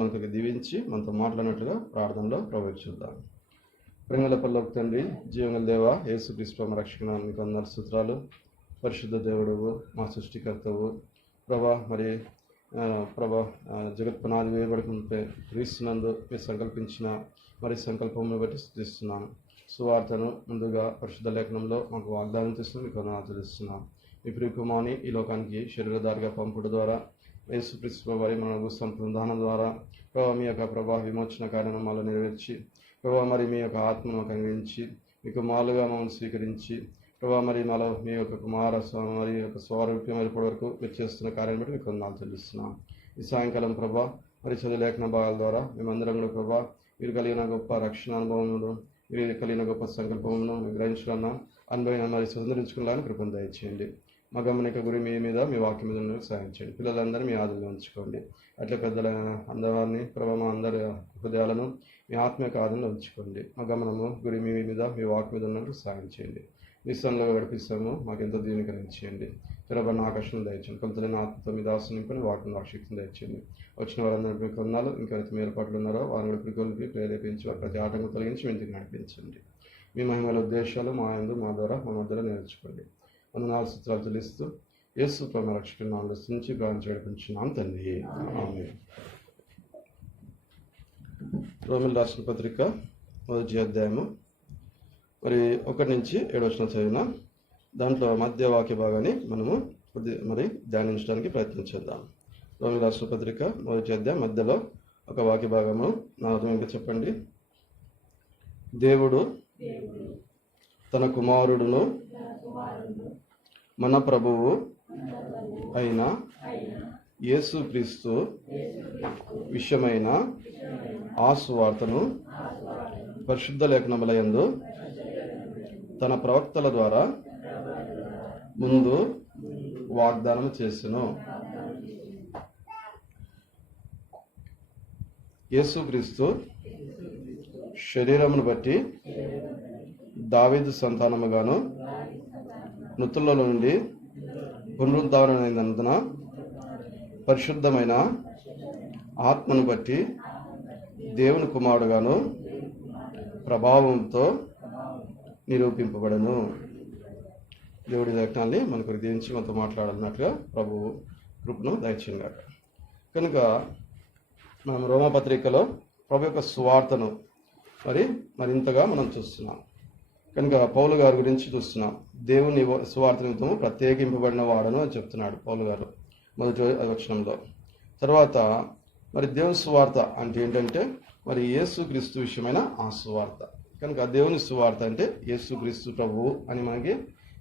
మనకు దీవించి మనతో మాట్లాడినట్లుగా ప్రార్థనలో ప్రవేశిద్దాం. ప్రేమల పల్లపు తండ్రి, జీవన దేవ, యేసుక్రీస్తు రక్షణ మీకు అందరి సూత్రాలు. పరిశుద్ధ దేవుడు, మా సృష్టికర్తవు ప్రభా, మరి ప్రభా జగత్పునాది వేయబడుకుంటే క్రీస్తునందు మీరు సంకల్పించిన మరి సంకల్పంను బట్టి స్థుతిస్తున్నాం. సువార్తను ముందుగా పరిశుద్ధ లేఖనంలో మాకు వాగ్దానం చేస్తూ మీకు ఆచరిస్తున్నాం. మీ ప్రియకుమారుని ఈ లోకానికి శరీరధారిగా పంపుడు ద్వారా యేసుక్రీస్తు వారి మన సంప్రదానం ద్వారా ప్రభావ మీ యొక్క ప్రభావ విమోచన కార్యక్రమాలు నెరవేర్చి ప్రభావ మరి మీ యొక్క ఆత్మను కలిగించి మీకు మాలుగా మమ్మల్ని స్వీకరించి ప్రభావ మరి మాలో మీ యొక్క కుమార మరి యొక్క స్వరూప్యం ఇప్పటి వరకు మీరు చేస్తున్న కార్యాన్ని బట్టి మీకు వందనాలు చెల్లిస్తున్నాం. ఈ సాయంకాలం ప్రభా మరి చదువు లేఖన భాగాల ద్వారా మేమందరం కూడా ప్రభా మీరు కలిగిన గొప్ప రక్షణ అనుభవమును, మీరు కలిగిన గొప్ప సంకల్పమును గ్రహించుకున్న అనుభవం మరి స్వతంత్రించుకునేలాగా కృపను దయచేయండి. మా గమనిక గురి మీ మీద, మీ వాక్యం మీద సాయం చేయండి. పిల్లలందరూ మీ ఆదరణ ఉంచుకోండి. అట్లా పెద్దల అందరిని ప్రభావ మా అందరి హృదయాలను మీ ఆత్మీయ ఆదరణ ఉంచుకోండి. మా గమనము గురి మీ మీద, మీ వాక్యం మీద ఉన్నట్టు సాయం చేయండి. నిస్సంలో గడిపిస్తాము, మాకు ఎంతో దీనికరించేయండి. తెరబడిన ఆకర్షణ దయచేయండి. కొంతలేని ఆత్మతో మీద ఆశ నింపని వాటిని ఆశక్తిని దయచేయండి. వచ్చిన వారందరూ కొన్నాళ్ళు ఇంకా ఎంత ఏర్పాట్లు ఉన్నారో వారిని ప్రికొల్పి ప్రేరేపించి వారి ప్రతి ఆటంకం తొలగించి ఇంటికి నడిపించండి. మీ మహిమల ఉద్దేశాలు మా యందు మా ద్వారా మా మధ్యలో నేర్చుకోండి. 4 సూత్రాలు చెల్లిస్తూ యేసు ప్రభు రక్షకుని నామములో స్తుతించి ప్రార్థన చేయించున్నాం తండ్రి, ఆమేన్. రోమీయులకు రాసిన పత్రిక 1వ అధ్యాయము మరి 1 నుంచి 7 వచనం చదివిన దాంట్లో మధ్య వాక్య భాగాన్ని మనము మరి ధ్యానించడానికి ప్రయత్నం చేద్దాం. రోమీయులకు రాసిన పత్రిక 1వ అధ్యాయం మధ్యలో ఒక వాక్య భాగము నాతో ఇంకా చెప్పండి. దేవుడు తన కుమారుడును మన ప్రభువు అయిన యేసుక్రీస్తు విషయమైన ఆ సువార్తను పరిశుద్ధ లేఖనములందు తన ప్రవక్తల ద్వారా ముందు వాగ్దానం చేసెను. యేసుక్రీస్తు శరీరమును బట్టి దావీదు సంతానముగాను మృతుల నుండి పునరుద్ధరణమైనందున పరిశుద్ధమైన ఆత్మను బట్టి దేవుని కుమారుడుగాను ప్రభావంతో నిరూపింపబడను. దేవుడి లేఖనాన్ని మనకు దీవించి మనతో మాట్లాడాలన్నట్లుగా ప్రభువు కృపను దయచేయండి. కనుక మనం రోమపత్రికలో ప్రభు యొక్క సువార్తను మరింతగా మనం చూస్తున్నాం. కనుక పౌలు గారి గురించి చూస్తున్నాం. దేవుని సువార్త నిమిత్తము ప్రత్యేకింపబడిన వాడను అని చెప్తున్నాడు పౌలు గారు మొదటి వచనంలో. తర్వాత మరి దేవుని సువార్త అంటే ఏంటంటే మరి యేసుక్రీస్తు విషయమైన ఆ సువార్త. కనుక దేవుని సువార్త అంటే యేసుక్రీస్తు ప్రభువు అని మనకి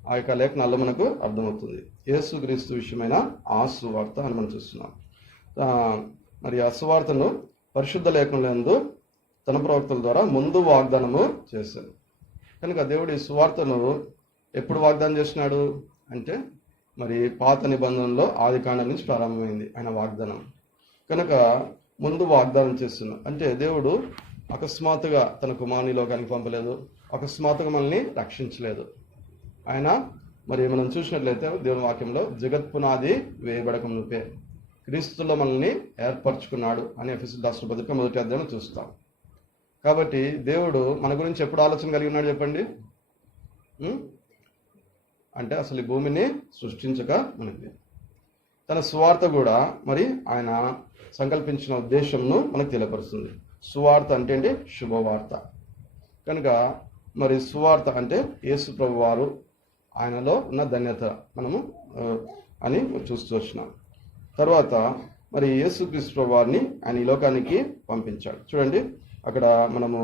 ఆ యొక్క లేఖనాల్లో మనకు అర్థమవుతుంది. యేసుక్రీస్తు విషయమైన ఆ సువార్త అని మనం చూస్తున్నాం. మరి ఆ సువార్తను పరిశుద్ధ లేఖనంలో తన ప్రవక్తల ద్వారా ముందు వాగ్దానము చేశారు. కనుక దేవుడి సువార్తను ఎప్పుడు వాగ్దానం చేసినాడు అంటే మరి పాత నిబంధనలో ఆదికాండం నుంచి ప్రారంభమైంది ఆయన వాగ్దానం. కనుక ముందు వాగ్దానం చేస్తున్నాడు అంటే దేవుడు అకస్మాత్తుగా తన కుమారుని లోకానికి పంపలేదు, అకస్మాత్తుగా మనల్ని రక్షించలేదు. ఆయన మరి మనం చూసినట్లయితే దేవుని వాక్యంలో జగత్పునాది వేయబడక మునుపే క్రీస్తులో మనల్ని ఏర్పరచుకున్నాడు అని ఎఫెసీయులకు రాసిన పత్రిక 1వ అధ్యాయం చూస్తాం. కాబట్టి దేవుడు మన గురించి ఎప్పుడు ఆలోచన కలిగి ఉన్నాడు చెప్పండి? అంటే అసలు ఈ భూమిని సృష్టించక మనకి తన సువార్త కూడా మరి ఆయన సంకల్పించిన ఉద్దేశంను మనకు తెలియపరుస్తుంది. సువార్త అంటే ఏంటి? శుభవార్త. కనుక మరి సువార్త అంటే యేసు ప్రభు వారు ఆయనలో ఉన్న ధన్యత మనము అని చూస్తూ వచ్చినాం. తర్వాత మరి యేసుక్రీస్తు ప్రభు వారిని ఆయన ఈ లోకానికి పంపించాడు. చూడండి అక్కడ మనము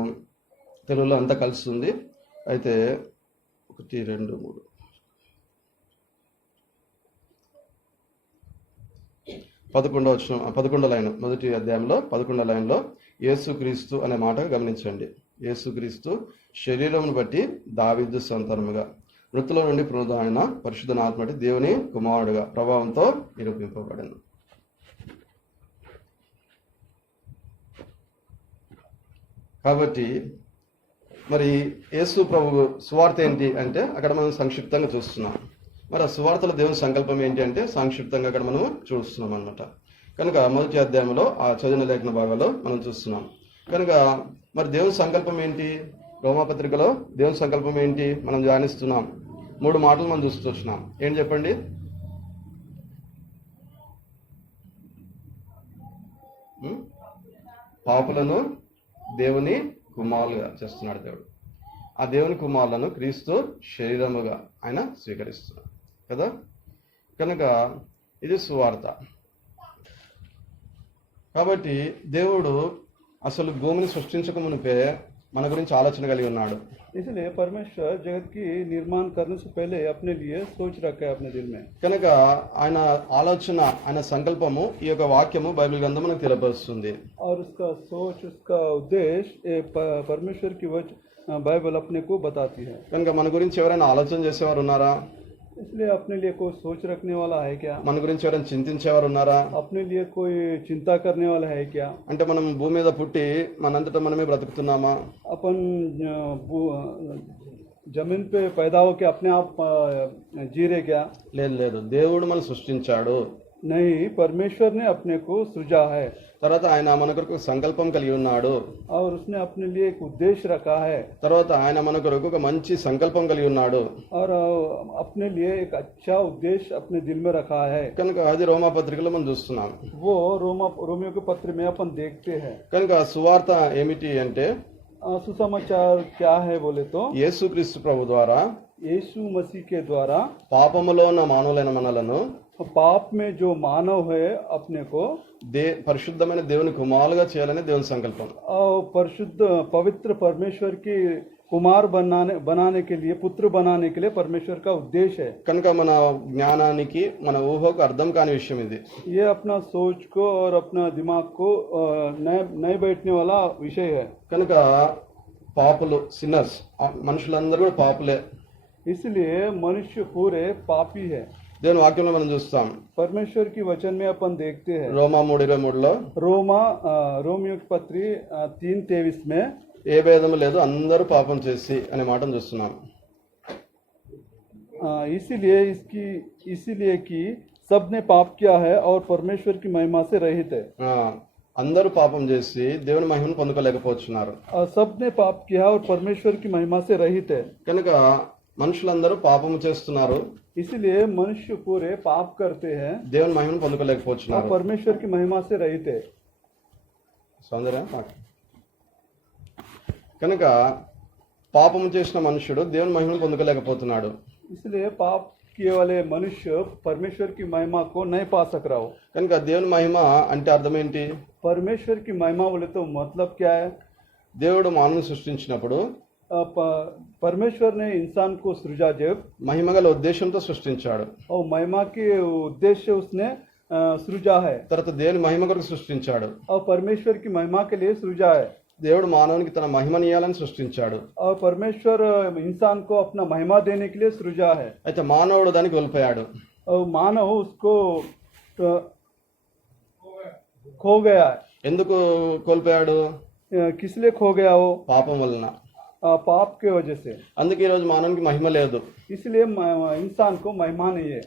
తెలుగులో అంతా కలుస్తుంది. అయితే 1, 2, 3 11వ లైన్ మొదటి అధ్యాయంలో 11వ లైన్లో యేసుక్రీస్తు అనే మాట గమనించండి. యేసుక్రీస్తు శరీరమును బట్టి దావీదు సంతానముగా మృతుల నుండి పునరుద్ధరణ పరిశుద్ధ ఆత్మ బట్టి దేవుని కుమారుడుగా ప్రభావంతో నిరూపింపబడను. కాబట్టి మరి యేసు ప్రభు సువార్త ఏంటి అంటే అక్కడ మనం సంక్షిప్తంగా చూస్తున్నాం. మరి ఆ సువార్తలో దేవుని సంకల్పం ఏంటి అంటే సంక్షిప్తంగా అక్కడ మనం చూస్తున్నాం అనమాట. కనుక మొదటి అధ్యాయంలో ఆ చదివిన లేఖన భాగాల్లో మనం చూస్తున్నాం. కనుక మరి దేవుని సంకల్పం ఏంటి? రోమాపత్రికలో దేవుని సంకల్పం ఏంటి మనం ధ్యానిస్తున్నాం. 3 మాటలు మనం చూస్తూ వచ్చినాం. ఏంటి చెప్పండి? పాపులను దేవుని కుమారులుగా చేస్తున్నాడు దేవుడు. ఆ దేవుని కుమారులను క్రీస్తు శరీరముగా ఆయన స్వీకరిస్తున్నాడు కదా. కనుక ఇది సువార్త. కాబట్టి దేవుడు అసలు భూమిని సృష్టించక మునిపే మన గురించి ఆలోచన కలిగి ఉన్నాడు. इसलिए परमेश्वर जगत की निर्माण करने से पहले अपने लिए सोच रखा है अपने दिल में. కనుక ఆయన ఆలోచన, ఆయన సంకల్పము ఈ యొక్క వాక్యము బైబిల్ గ్రంథం మనకు తెలియపరుస్తుంది. और उसका सोच, उसका उद्देश्य परमेश्वर की वचन बाइबल अपने को बताती है. కనుక మన గురించి ఎవరైనా ఆలోచన చేసేవారు ఉన్నారా? इसलिए अपने लिए कोई सोच रखने वाला है क्या? మన గురించి ఎవరైనా చింతించేవారు ఉన్నారా? अपने लिए कोई चिंता करने वाला है क्या? అంటే మనం భూమి మీద పుట్టి మనంతటా మనమే బ్రతుకుతున్నామా? अपन जमीन पे पैदा होके अपने आप जी रहे क्या? లేదు, దేవుడు మనం సృష్టించాడు. नहीं, परमेश्वर ने अपने को सृजा है. తర్వాత ఆయన మన కొరకు సంకల్పం కలిగి ఉన్నాడు. और उसने अपने लिए एक उद्देश्य रखा है. తర్వాత ఆయన మన కొరకు ఒక మంచి సంకల్పం కలిగి ఉన్నాడు. और अपने लिए एक अच्छा उद्देश्य अपने दिल में रखा है. కనుక అది రోమా పత్రికలో మనం చూస్తున్నాం. वो रोमियो के पत्र में अपन देखते हैं. కనుక సువార్త ఏమిటి అంటే सुसमाचार क्या है बोले तो యేసుక్రీస్తు ప్రభు ద్వారా, यीशु मसीह के द्वारा పాపములో ఉన్న మానవులైన మనలను पाप में जो मानव है अपने को పరిశుద్ధమైన దేవుని కుమారులుగా చేయాలని దేవుని సంకల్పం. और परिशुद्ध पवित्र परमेश्वर की कुमार बनाने के लिए, पुत्र बनाने के लिए परमेश्वर का उद्देश्य है. కనుక మన జ్ఞానానికి, మన ఊహకు అర్థం కాని విషయం ఇది. ये अपना सोच को और अपना दिमाग को नए बैठने वाला विषय है. కనుక పాపులు, సిన్నర్స్, మనుషులందరూ కూడా పాపులే. इसलिए मनुष्य पूरे पापी है. దేవుని వాక్యంలో మనం చూస్తాం. परमेश्वर की वचन में अपन देखते हैं. రోమా 3:23లో रोमियो की पत्री 3:23 में ఏ భేదము లేదు, అందరూ పాపం చేసి అనే మాటను చూస్తున్నాం. इसीलिए कि सबने पाप किया है और परमेश्वर की महिमा से रहित है. అందరూ పాపం చేసి దేవుని మహిమను పొందుకోలేకపోతున్నారు. सबने पाप किया और परमेश्वर की महिमा से रहित है. కనుక మనుషులందరూ పాపము చేస్తున్నారు. इसलिए मनुष्य पूरे पाप करते हैं, దేవుని మహిమను పొందుకోలేకపోతున్నారు. परमेश्वर की महिमा से रहित है. సౌందర్య కనుక పాపము చేసిన మనుషుడు దేవుని మహిమను పొందుకోలేకపోతున్నాడు. इसलिए पाप किए वाले मनुष्य परमेश्वर की महिमा को नहीं पा सक रहा हो. కనుక దేవుని మహిమ అంటే అర్థం ఏంటి? परमेश्वर की महिमा बोले तो मतलब क्या है? దేవుడు మానవుని సృష్టించినప్పుడు परमेश्वर ने इंसान को सृजा जब మహిమగల ఉద్దేశంతో సృష్టించాడు. और महिमा के उद्देश्य उसने सृजा है. తర్వాత దేవుని మహిమ కొరకు సృష్టించాడు. और परमेश्वर की महिमा के लिए सृजा है. దేవుడు మానవునికి తన మహిమనీయాలని సృష్టించాడు. और परमेश्वर इंसान को अपना महिमा देने के लिए सृजा है. అయితే మానవుడు దానికి కోల్పోయాడు. और मानव उसको खो गया है. ఎందుకు కోల్పోయాడు? किस लिए खो गया वो? పాపం వలన. पाप के वजह से. అందుకే ఈరోజు మానవునికి మహిమ లేదు. इसलिए इंसान को महिमा नहीं है.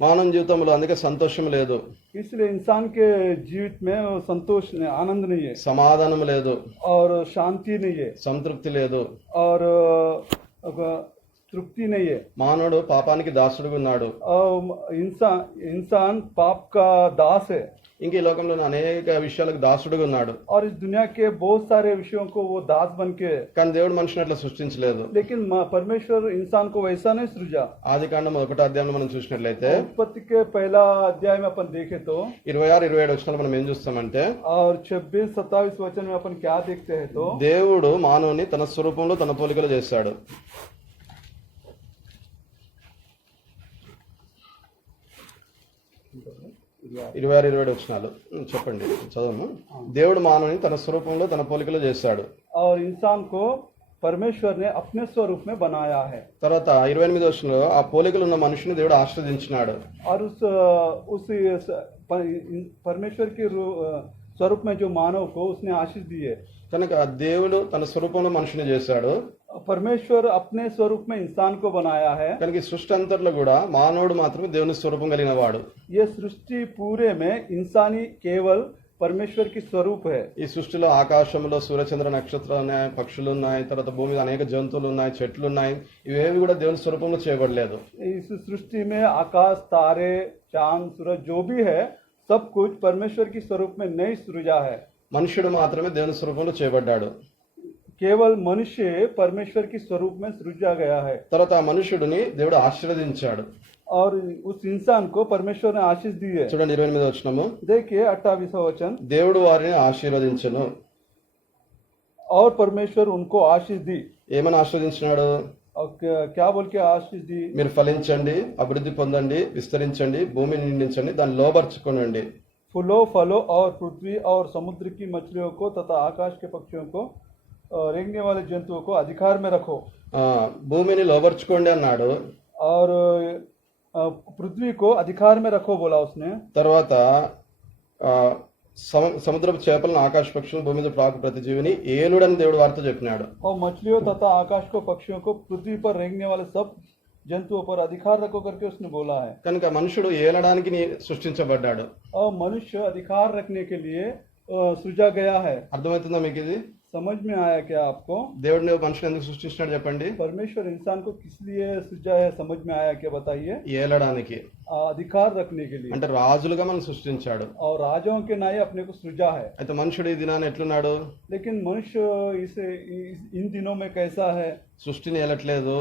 మానవ జీవితంలో అందుకే సంతోషం లేదు. इसलिए इंसान के जीवित में संतोष आनंद नहीं है, సమాధానం లేదు, और शांति नहीं है, సంతృప్తి లేదు, और तृप्ति नहीं है. మానవుడు పాపానికి దాసుడుగా ఉన్నాడు. इंसान पाप का दास है. ఇంక ఈ లోకంలో అనేక విషయాలకు దాసుడుగా ఉన్నాడు. और इस दुनिया के बहुत सारे विषयों को वो दास बन के, కానీ దేవుడు మనిషిని అట్లా సృష్టించలేదు. लेकिन परमेश्वर इंसान को वैसा नहीं सृजा. ఆదికాండం 1వ అధ్యాయంలో మనం చూసినట్లయితే उत्पत्ति के पहला अध्याय में अपन देखे तो 26-27 వచనాలు మనం ఏం చూస్తామంటే, और 26-27 वचन में अपन क्या देखते हैं तो దేవుడు మానవుని తన స్వరూపంలో తన పోలికలో చేశాడు. 26-27 వచనాలు చెప్పండి, చదవము. దేవుడు మానవుని తన స్వరూపంలో తన పోలికలో చేశాడు. और इंसान को परमेश्वर ने अपने स्वरूप में बनाया है. తర్వాత 28 వచనంలో ఆ పోలికలు ఉన్న మనుషుని దేవుడు ఆశీర్వదించినాడు. और उस परमेश्वर के स्वरूप में जो मानव को उसने आशीष दी है. కనుక దేవుడు తన స్వరూపంలో మనుషుని చేశాడు. परमेश्वर अपने स्वरूप में इंसान को बनाया है। కనుక ఈ సృష్టి అంతట్లో కూడా మానవుడు మాత్రమే దేవుని స్వరూపం కలిగిన వాడు. ये सृष्टि पूरे में इंसानी केवल परमेश्वर की स्वरूप है। ఈ సృష్టిలో ఆకాశంలో సూర్యచంద్ర నక్షత్రాలు ఉన్నాయి, పక్షులు ఉన్నాయి, తర్వాత భూమి మీద అనేక జంతువులు ఉన్నాయి, చెట్లు ఉన్నాయి. ఇవేవి కూడా దేవుని స్వరూపంలో చేయబడలేదు. इस सृष्टि में आकाश, तारे, चांद, सूरज जो भी है सब कुछ परमेश्वर की स्वरूप में नहीं सृजा है। మనుషుడు మాత్రమే దేవుని స్వరూపంలో చేయబడ్డాడు. केवल मनुष्य परमेश्वर की स्वरूप में सृजा गया है। తర్వాత ఆ మనుషుడిని దేవుడు ఆశీర్వదించాడు. और उस इंसान को परमेश्वर ने आशीष दी है। చూడండి 28వ వచనము. देखिए 28वां वचन, దేవుడు వారిని ఆశీర్వదించెను. और परमेश्वर उनको आशीष दी। ఏమని ఆశీర్వదించినాడు? और क्या बोल के आशीष दी? మీరు ఫలించండి, అభివృద్ధి పొందండి, విస్తరించండి, భూమిని నిండించండి, దాన్ని లోబర్చుకోనండి. फूलो फलो और पृथ्वी और समुद्र की मछलियों को तथा आकाश के पक्षियों को रेंगने वाले जंतुओं को अधिकार में रखो। భూమిని లోబర్చుకోండి అన్నాడు. और पृथ्वी को अधिकार में रखो बोला उसने। తర్వాత సముద్రపు చేపలను, ఆకాశ పక్షులను, భూమి మీద ప్రాకు ప్రతి జీవిని ఏలుడని దేవుడు వారితో చెప్పినాడు. और मछलियों तथा आकाश को पक्षियों को पृथ्वी पर रेंगने वाले सब जंतुओं पर अधिकार रखो करके उसने बोला है। కనుక మనుషుడు ఏలడానికి సృష్టించబడ్డాడు. और मनुष्य अधिकार रखने के लिए सृजा गया है। అర్థమవుతుందా మీకు ఇది? समझ में आया क्या आपको? దేవుడిని మనుషుని ఎందుకు సృష్టించినాడు చెప్పండి? परमेश्वर इंसान को किस लिए सृजा है, समझ में आया क्या बताइए? ఏలడానికి, अधिकार रखने के लिए। అంటే రాజులుగా మనం సృష్టించాడు. और राजाओं के नाई अपने को सृजा है। అయితే మనుషుడు ఈ దినాన్ని ఎట్లున్నాడు? लेकिन मनुष्य इन दिनों में कैसा है? సృష్టిని ఏలట్లేదు,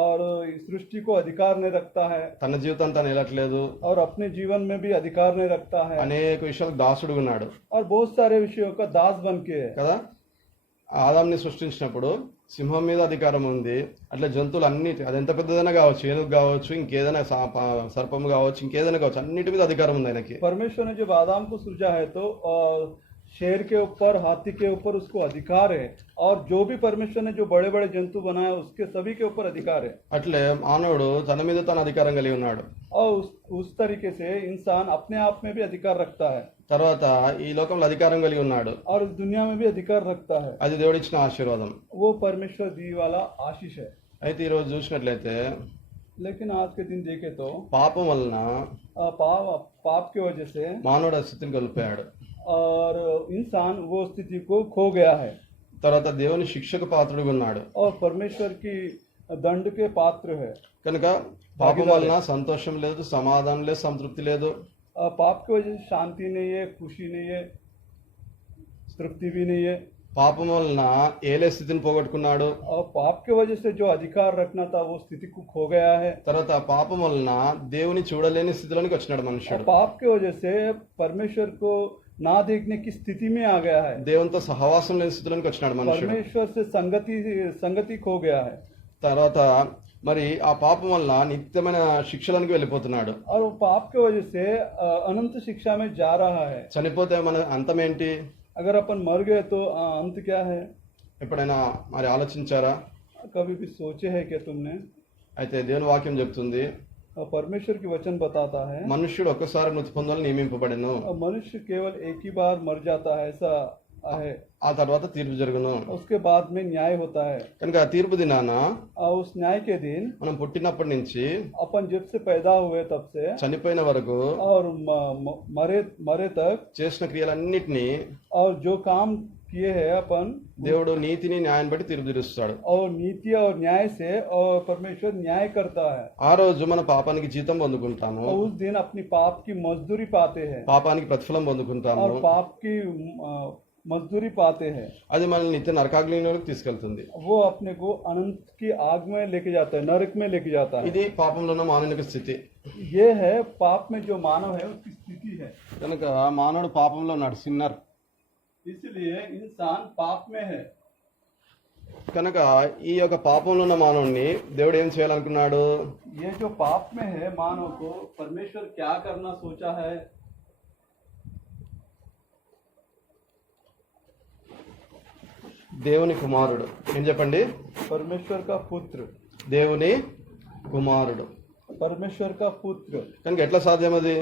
और इस सृष्टि को अधिकार नहीं रखता है, తన జీవితాన్ని తను ఏలట్లేదు, और अपने जीवन में भी अधिकार नहीं रखता है, అనేక విషయాలకు దాసుడుగా ఉన్నాడు और बहुत सारे विषयों का दास बन के है। కదా. ఆదాంని సృష్టించినప్పుడు సింహం మీద అధికారం ఉంది. అట్లా జంతువులు అన్నిటి, అది ఎంత పెద్దదైనా కావచ్చు, ఏనుగు కావచ్చు, ఇంకేదైనా సర్పము కావచ్చు, ఇంకేదైనా కావచ్చు, అన్నిటి మీద అధికారం ఉంది ఆయనకి. परमेश्वर ने जब आदम को सृजा है तो शेर के ऊपर, हाथी के ऊपर उसको अधिकार है, और जो भी परमेश्वर ने जो बड़े बड़े जंतु बनाए उसके सभी के ऊपर अधिकार है। అట్లే మానవుడు తన మీద తన అధికారం కలిగి ఉన్నాడు. और उस तरीके से इंसान अपने आप में भी अधिकार रखता है, తర్వాత ఈ లోకంలో అధికారం కలిగి ఉన్నాడు. और इस दुनिया में भी अधिकार रखता है। అది దేవుడు ఇచ్చిన ఆశీర్వాదం. वो परमेश्वर दी वाला आशीष है। అయితే ఈ రోజు చూసినట్లయితే लेकिन आज के दिन देखे तो పాపం వలన पाप की वजह से మానవుడు ఆ స్థితిని కోల్పోయాడు. और इंसान वो स्थिति को खो गया है, తర్వాత దేవుని శిక్షకు పాత్రుడుగా ఉన్నాడు. और परमेश्वर की दंड के पात्र है। కనుక పాపం వలన సంతోషం లేదు, సమాధానం లేదు, సంతృప్తి లేదు. पाप की वजह से शांति नहीं है, खुशी नहीं है, तृप्ति भी नहीं है। పాపం వలన ఏలే స్థితిని పోగొట్టుకున్నాడు. और पाप की वजह से जो अधिकार रखना था वो स्थिति को खो गया है। తర్వాత పాపం వలన దేవుని చూడలేని స్థితిలోనికి వచ్చినాడు और మనుషుడు. पाप की वजह से परमेश्वर को ना देखने की स्थिति में आ गया है। దేవునితో సహవాసం లేని స్థితిలోనికి వచ్చినాడు మనుషుడు. परमेश्वर से संगति खो गया है। తర్వాత మరి ఆ పాపం వల్ల నిత్యమైన శిక్షలోనికి వెళ్ళిపోతున్నాడు. और वो पाप की वजह से अनंत शिक्षा में जा रहा है। చనిపోతే మన అంతం ఏంటి? अगर अपन मर गए तो अंत क्या है? ఎప్పుడైనా మరి ఆలోచించారా? कभी भी सोचे है क्या तुमने? అయితే దేవుని వాక్యం చెప్తుంది, परमेश्वर की वचन बताता है మనుష్యుడు ఒక్కసారి మృతి పొందాలని నియమింపబడెను, मनुष्य केवल एक ही बार मर जाता है, ऐसा है। ఆ తర్వాత తీర్పు జరుగును. उसके बाद में न्याय होता है। కనుక ఆ తీర్పు దినాన उस न्याय के दिन మనం పుట్టినప్పటి నుంచి अपन जब से पैदा हुए तब से చనిపోయిన వరకు और मरे तक చేసిన క్రియలన్నిటినీ और जो काम किए हैं अपन, దేవుడు నీతిని న్యాయాన్ని బట్టి తీర్పు తీరుస్తాడు. और नीति और न्याय से और परमेश्वर न्याय करता है। ఆ రోజు మన పాపానికి జీతం పొందుకుంటాము, और उस दिन अपनी पाप की मजदूरी पाते हैं, పాపానికి ప్రతిఫలం పొందుకుంటాము. और पाप की मजदूरी पाते हैं। అది మనల్ని నిత్య నరకాగ్నిలోకి తీసుకెళ్తుంది. वो अपने को अनंत की आग में लेके जाता है, नरक में लेके जाता है। ఇది పాపంలో ఉన్న మానవుని స్థితి. ये है पाप में जो मानव है उसकी स्थिति है। కనుక మానవుడు పాపంలో ఉన్నాడు, సిన్నర్. इसलिए इंसान पाप में है। కనుక ఈ యొక్క పాపంలో ఉన్న మానవుడిని దేవుడు ఏం చేయాలనుకున్నాడు? ये जो पाप में है मानव को परमेश्वर क्या करना सोचा है? దేవుని కుమారుడు. ఏం చెప్పండి? परमेश्वर का पुत्र। దేవుని కుమారుడు. परमेश्वर का पुत्र। కనుక ఎట్లా సాధ్యం అది?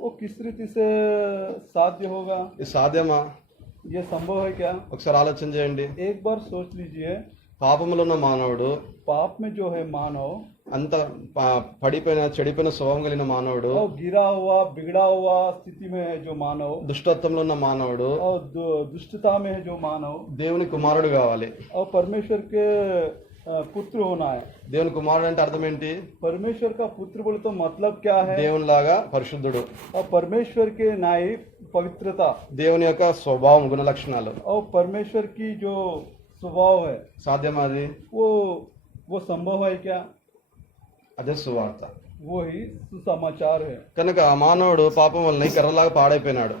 वो किस रीति से साध्य होगा? ఇది సాధ్యమా? ये संभव है क्या? ఒకసారి ఆలోచన చేయండి. एक बार सोच लीजिए। పాపములో ఉన్న మానవుడు, पाप में जो है मानव అంత పడిపోయిన చెడిపోయిన స్వభావం కలిగిన మానవుడు, और गिरा हुआ बिगड़ा हुआ स्थिति में है जो मानव దుష్టత్వంలో ఉన్న మానవుడు और दुष्टता में है जो मानव దేవుని కుమారుడు కావాలి. और परमेश्वर के पुत्र होना है। దేవుని కుమారుడు అంటే అర్థం ఏంటి? परमेश्वर का पुत्र बोले तो मतलब क्या है? దేవుని లాగా పరిశుద్ధుడు, और परमेश्वर के नाई पवित्रता, దేవుని యొక్క స్వభావం గుణ లక్షణాలు. और परमेश्वर की जो स्वभाव है సాధ్యమా అది? वो संभव है क्या? అదే సువార్త. वो ही सुसमाचार है। కనుక ఆ మానవుడు పాపం వల్ల ఈ కర్రలాగా పాడైపోయినాడు.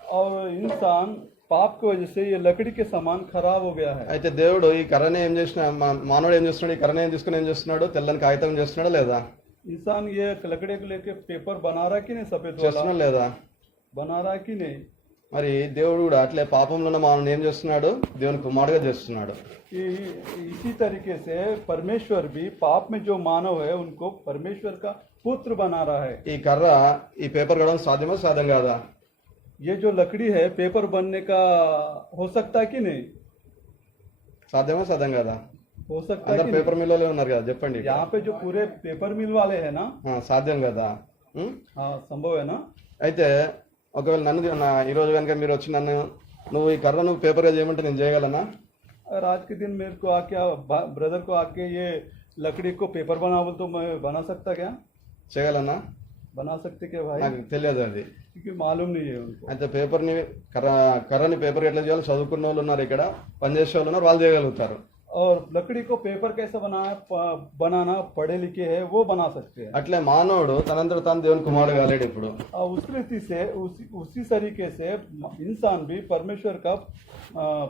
और इंसान पाप की वजह से ये लकड़ी के समान खराब हो गया है। అయితే దేవుడు ఈ కర్రని ఏం చేసిన, మానవుడు ఏం చేస్తున్నాడు? ఈ కర్రని ఏం తీసుకుని ఏం చేస్తున్నాడు? తెల్లని కాగితం చేస్తున్నాడా లేదా? इंसान ये लकड़ी को लेके पेपर बना रहा कि नहीं? सफेद वाला చేస్తున్నాడు లేదా? बना रहा कि नहीं? మరి దేవుడు కూడా అట్లే పాపంలో ఉన్న మానవుని ఏం చేస్తున్నాడు? దేవుని కుమారుడుగా చేస్తున్నాడు. इसी तरीके से परमेश्वर भी पाप में जो मानव है उनको परमेश्वर का पुत्र बना रहा है। ఈ కర్ర ఈ పేపర్ గడవడం సాధ్యమా సాధ్యం కాదా? ये जो लकड़ी है पेपर बनने का हो सकता है कि नहीं? సాధ్యమా సాధ్యం కాదా? हो सकता है అందరు कि పేపర్ మిల్లులో ఉన్నారు కదా, చెప్పండి. नहीं? यहाँ पे जो पूरे पेपर मिल वाले हैं ना, సాధ్యం కదా? हाँ संभव है ना। అయితే ఒకవేళ నన్ను ఈరోజు కనుక మీరు వచ్చి నన్ను నువ్వు ఈ కర్రను పేపర్గా చేయమంటే నేను చేయగలనా? और आज के दिन मेरे को आके ब्रदर को आके ये लकड़ी को पेपर बना बोल तो मैं बना सकता क्या? చేయగలనా? बना सकते क्या भाई? నాకు తెలియదు అది. क्योंकि मालूम नहीं है उनको। అయితే పేపర్ని కర్రని పేపర్ ఎట్లా చేయాలో చదువుకున్న వాళ్ళు ఉన్నారు, ఇక్కడ పనిచేసే వాళ్ళు ఉన్నారు, వాళ్ళు చేయగలుగుతారు. और लकड़ी को पेपर कैसे बनाना पढ़े लिखे है वो बना सकते हैं। అట్లే మానవుడు తనంతట తాను దేవుని కుమారుడు కాలేడు ఇప్పుడు. और उस रीति से उसी तरीके से इंसान भी परमेश्वर का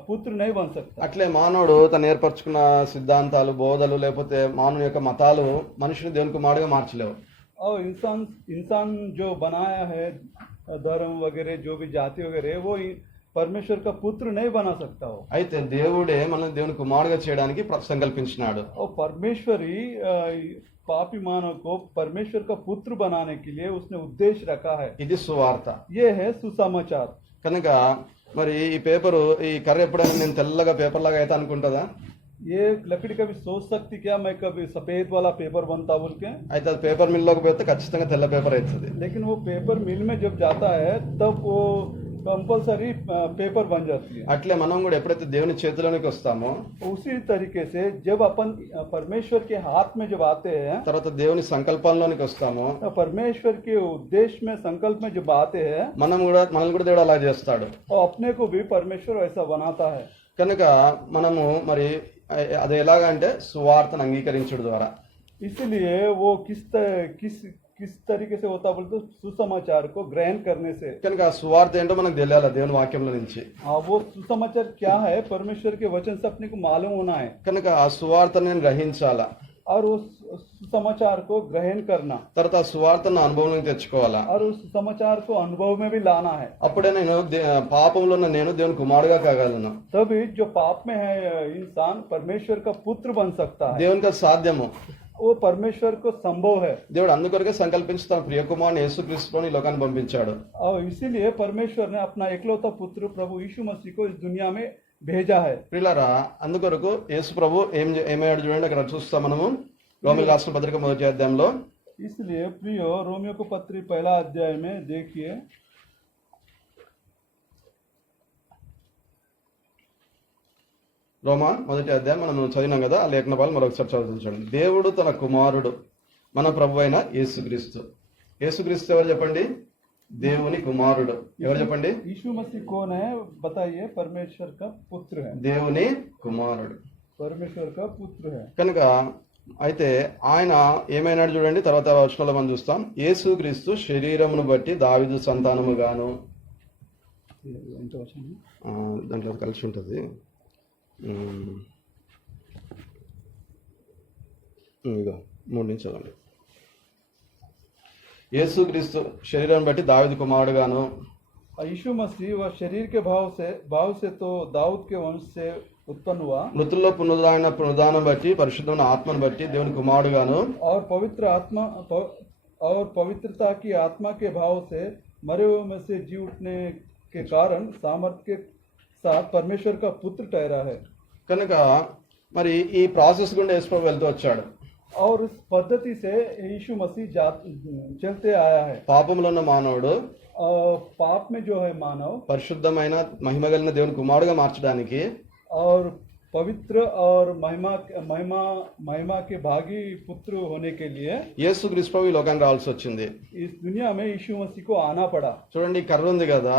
पुत्र नहीं बन सकता। అట్లే మానవుడు తను ఏర్పరచుకున్న సిద్ధాంతాలు, బోధలు, లేకపోతే మానవుని యొక్క మతాలు మనుషుని దేవుని కుమారుడుగా మార్చలేవు. और इंसान जो बनाया है धर्म वगैरह जो भी जाति वगैरह वो परमेश्वर का पुत्र नहीं बना सकता हो। అయితే దేవుడే మనల్ని దేవుని కుమారుడుగా చేయడానికి సంకల్పించినాడు. और परमेश्वर ही पापी मानव को परमेश्वर का पुत्र बनाने के लिए उसने उद्देश्य रखा है। ఇది సువార్త. ये है सुसमाचार। కనుక మరి ఈ పేపరు, ఈ కర్ర ఎప్పుడైనా నేను తెల్లగా పేపర్ లాగా అయితే అనుకుంటుందా? ये लकड़ी कभी सोच सकती क्या मैं कभी सफेद वाला पेपर बनता बोल के? అయితే అది పేపర్ మిల్లోకి పోతే ఖచ్చితంగా తెల్ల పేపర్ అవుతుంది. लेकिन वो पेपर मिल में जब जाता है तब वो कंपलसरी पेपर बन जाती है। అట్లే మనం కూడా ఎప్పుడైతే దేవుని చేతిలోనికి వస్తామో, उसी तरीके से जब अपन परमेश्वर के हाथ में जब आते हैं, తర్వాత దేవుని సంకల్పంలోనికి వస్తామో, तो परमेश्वर के उद्देश्य में संकल्प में जब आते हैं మనల్ని కూడా దేవుడు అలా చేస్తాడు. और अपने को भी परमेश्वर ऐसा बनाता है। కనుక మనము మరి అది ఎలాగా అంటే సువార్తను అంగీకరించడం ద్వారా. इसलिए वो किस तरीके से होता बोलते सुसमाचार को ग्रहण करने से। కనుక ఆ సువార్త ఏంటో మనకు తెలియాలి దేవుని వాక్యంలో నుంచి. हाँ वो सुसमाचार क्या है परमेश्वर के वचन से अपने को मालूम होना है। కనుక ఆ సువార్తను నేను గ్రహించాలా, और उस सुसमाचार को ग्रहण करना, తర్వాత ఆ సువార్తను అనుభవం తెచ్చుకోవాలా, और उस सुसमाचार को अनुभव में भी लाना है। అప్పుడే నేను పాపంలో ఉన్న నేను దేవుని కుమారుడుగా కాగలను. तभी जो पाप में है इंसान परमेश्वर का पुत्र बन सकता है। దేవునికి అది సాధ్యము. वो परमेश्वर को संभव है। దేవుడు అందుకొరకే సంకల్పించి తన ప్రియ కుమారుని యేసుక్రీస్తుని ఈ లోకానికి పంపించాడు. और इसीलिए परमेश्वर ने अपना एकलौता पुत्र प्रभु यीशु मसीह को इस दुनिया में भेजा है। ప్రియులారా, అందుకొరకు యేసు ప్రభు ఏమయ్యాడు చూడండి, అక్కడ చూస్తాం మనము రోమీయులకు రాసిన పత్రిక 1వ అధ్యాయంలో. इसलिए प्रियो रोमियो को पत्री 1 अध्याय में देखिए, రోమా 1వ అధ్యాయం మనం చదివినాం కదా, ఆ లేఖన భాగాలు మరొకసారి చదువుతుంచండి. దేవుడు తన కుమారుడు మన ప్రభు అయిన యేసుక్రీస్తు. యేసుక్రీస్తు ఎవరు చెప్పండి? దేవుని కుమారుడు. ఎవరు చెప్పండి? यीशु मसीह कौन है बताइए? परमेश्वर का पुत्र है। దేవుని కుమారుడు, परमेश्वर का पुत्र है। కనుక అయితే ఆయన ఏమైనాడు చూడండి, తర్వాత వచనంలో మనం చూస్తాం. యేసుక్రీస్తు శరీరమును బట్టి దావీదు సంతానము గాను, దాంట్లో కలిసి ఉంటుంది, ఇగో 3 నుంచి చదవండి. యేసుక్రీస్తు శరీరం బట్టి దావీదు కుమారుడు గాను, यीशु मसीह वह शरीर के भाव से तो दाऊद के वंश से उत्पन्न हुआ, మృతుల్లో పునరుద్ధానం బట్టి పరిశుద్ధమైన ఆత్మను బట్టి దేవుని కుమారుడు గాను, और पवित्रता की आत्मा के भाव से मरे हुए में से जी उठने के कारण सामर्थ्य के साथ परमेश्वर का पुत्र ठहरा है। కనుక మరి ఈ ప్రాసెస్ గుండా యేసు ప్రభు వెళ్తూ వచ్చాడు. और उस पद्धति से यीशु मसीह चलते आया है। పాపంలో ఉన్న మానవుడు और पाप में जो है मानव పరిశుద్ధమైన మహిమ కలిగిన దేవుని కుమారుడుగా మార్చడానికి और पवित्र और महिमा महिमा महिमा के भागी पुत्र होने के लिए యేసుక్రీస్తు ప్రభు ఈ లోకానికి రావాల్సి వచ్చింది. इस दुनिया में यीशु मसीह को आना पड़ा। చూడండి, ఈ కర్ర ఉంది కదా,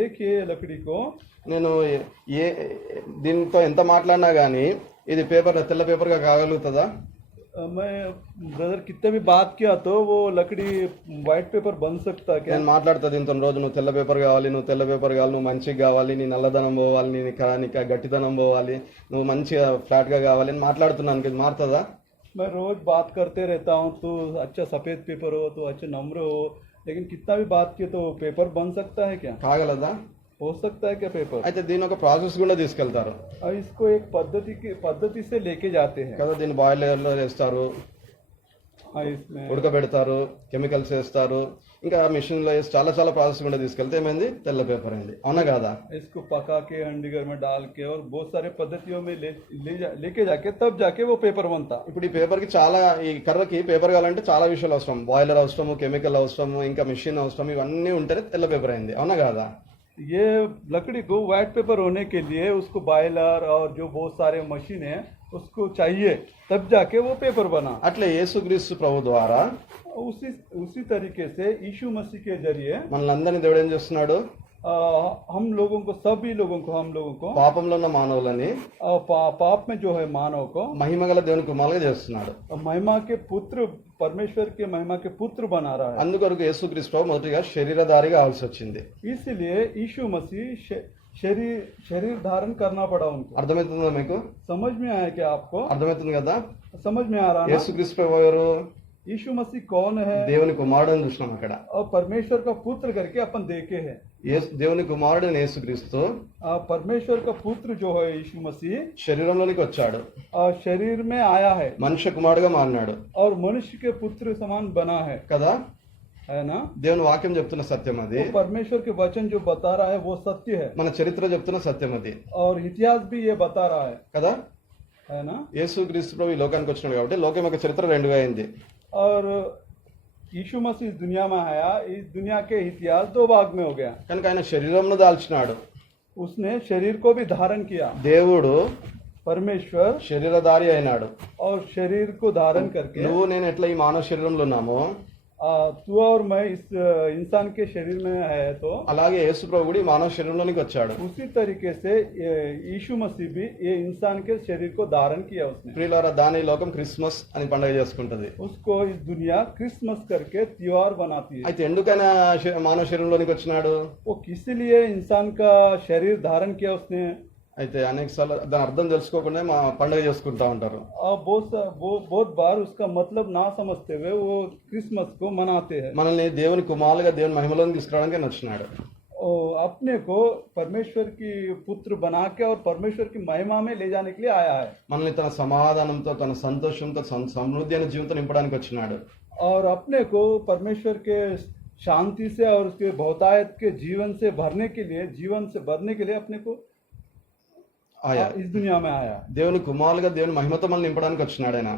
देखिए लकड़ी को, నేను దీంతో ఎంత మాట్లాడినా గానీ ఇది పేపర్ తెల్ల పేపర్ గా కాగలుగుతుందా? मैं ब्रदर कितने भी बात किया तो वो लकड़ी व्हाइट पेपर बन सकता क्या? నేను మాట్లాడుతా దీంతో రోజు నువ్వు తెల్ల పేపర్ కావాలి, నువ్వు తెల్ల పేపర్ కావాలి, నువ్వు మంచిగా కావాలి, నీ నల్లదనం పోవాలి, నీకు గట్టిదనం పోవాలి, నువ్వు మంచిగా ఫ్లాట్ గా కావాలి అని మాట్లాడుతున్నాను. ఇది మారుతుందా? मैं रोज बात करते रहता हूँ तो अच्छा सफेद पेपर हो तो अच्छा नम्र हो, लेकिन कितना भी बात किए तो पेपर बन सकता है क्या? కాగలదా? हो सकता है क्या पेपर? అయితే దీని ఒక ప్రాసెస్ కూడా తీసుకెళ్తారు और इसको एक पद्धति से लेके जाते हैं కదా. దీన్ని బాయిలర్ లో వేస్తారు, इसमें ఉడకబెడతారు, కెమికల్స్ వేస్తారు, ఇంకా మిషన్ లో వేసి చాలా చాలా ప్రాసెస్ కూడా తీసుకెళ్తే ఏమైంది? తెల్ల పేపర్ అయింది. అవునా కాదా? इसको पका के हंडीगर में डाल के और बहुत सारे पद्धतियों में लेके जाके तब जाके वो पेपर बनता। ఇప్పుడు ఈ పేపర్ కి చాలా, ఈ కర్రకి పేపర్ కావాలంటే చాలా విషయాలు అవసరం. బాయిలర్ అవసరము, కెమికల్ అవసరము, ఇంకా మిషన్ అవసరం. ఇవన్నీ ఉంటేనే తెల్ల పేపర్ అయింది. అవునా కాదా? ये लकड़ी को व्हाइट पेपर होने के लिए उसको बॉयलर और जो बहुत सारे मशीन है उसको चाहिए, तब जाके वो पेपर बना। అట్లా యేసుక్రీస్తు ప్రభు ద్వారా उसी तरीके से यीशु मसीह के जरिए మనల్ని దేవుడు ఏం చేస్తున్నాడు? हम लोगों को, सभी लोगों को, हम लोगों को పాపంలో ఉన్న మానవులని पाप में जो है मानव को మహిమగల దేవుని కుమారులుగా చేస్తున్నాడు. महिमा के पुत्र, परमेश्वर के महिमा के पुत्र बना रहा है। అందుకొరకు యేసుక్రీస్తు ప్రభు మొదటిగా శరీరధారిగా కావాల్సి వచ్చింది. इसलिए यीशु मसीह शरीर धारण करना पड़ा उनको। అర్థమవుతుందా మీకు? समझ में आया क्या आपको? అర్థమవుతుంది కదా? समझ में आ रहा है? యేసుక్రీస్తు ప్రభు ఎవరు? यीशु मसीह कौन है? దేవుని కుమారుడు అని చూసినాం అక్కడ. और परमेश्वर का पुत्र करके अपन देखे हैं। దేవుని కుమారుడు యేసుక్రీస్తు परमेश्वर का पुत्र जो है यीशु मसीह శరీరంలోనికి వచ్చాడు, और शरीर में आया है మనుష్య కుమారుడుగా మారినాడు और मनुष्य के पुत्र समान बना है కదా. है ना? దేవుని వాక్యం చెప్తున్న సత్యం అది, तो परमेश्वर के वचन जो बता रहा है वो सत्य है మన చరిత్ర చెప్తున్న సత్యం అది और इतिहास भी ये बता रहा है కదా. है ना? యేసుక్రీస్తు ప్రభు ఈ లోకానికి వచ్చినాడు కాబట్టి లోకం యొక్క చరిత్ర రెండుగా అయింది. और यीशु मसीह इस दुनिया में आया, इस दुनिया के इतिहास दो भाग में हो गया। కనుక ఆయన శరీరంను దాల్చినాడు. उसने शरीर को भी धारण किया। దేవుడు परमेश्वर శరీరధారి అయినాడు. और शरीर को धारण करके నువ్వు నేను ఎట్లా ఈ మానవ శరీరంలో ఉన్నామో तू और मैं इस इंसान के शरीर में है, तो అలాగే యేసు ప్రభు కూడా ఈ మానవ శరీరంలోనికి వచ్చాడు. उसी तरीके से यीशु मसीह भी ये इंसान के शरीर को धारण किया उसने। ప్రియులారా, దాని లోకం క్రిస్మస్ అని పండుగ చేసుకుంటది. उसको इस दुनिया क्रिसमस करके त्योहार बनाती है। అయితే ఎందుకైనా మానవ శరీరంలోనికి వచ్చినాడు? वो किस लिए इंसान का शरीर धारण किया उसने? అయితే అనేక సార్లు దాని అర్థం తెలుసుకోకుండా మా పండుగ చేసుకుంటా ఉంటారు. और बहुत बार उसका मतलब ना समझते हुए वो क्रिसमस को मनाते हैं। మనల్ని దేవుని కుమారులుగా దేవుని మహిమలోకి తీసుకురావడానికి వచ్చినాడు. अपने को परमेश्वर की पुत्र बना के और परमेश्वर की महिमा में ले जाने के लिए आया है। మనల్ని తన సమాధానంతో, తన సంతోషంతో, సమృద్ధి అనే జీవితం నింపడానికి వచ్చినాడు. और अपने को परमेश्वर के शांति से और उसके बहुतायत के जीवन से भरने के लिए अपने को ఆయా इस दुनिया में आया దేవుని కుమారులుగా దేవుని మహిమతో మనల్ని నింపడానికి వచ్చినాడు ఆయన.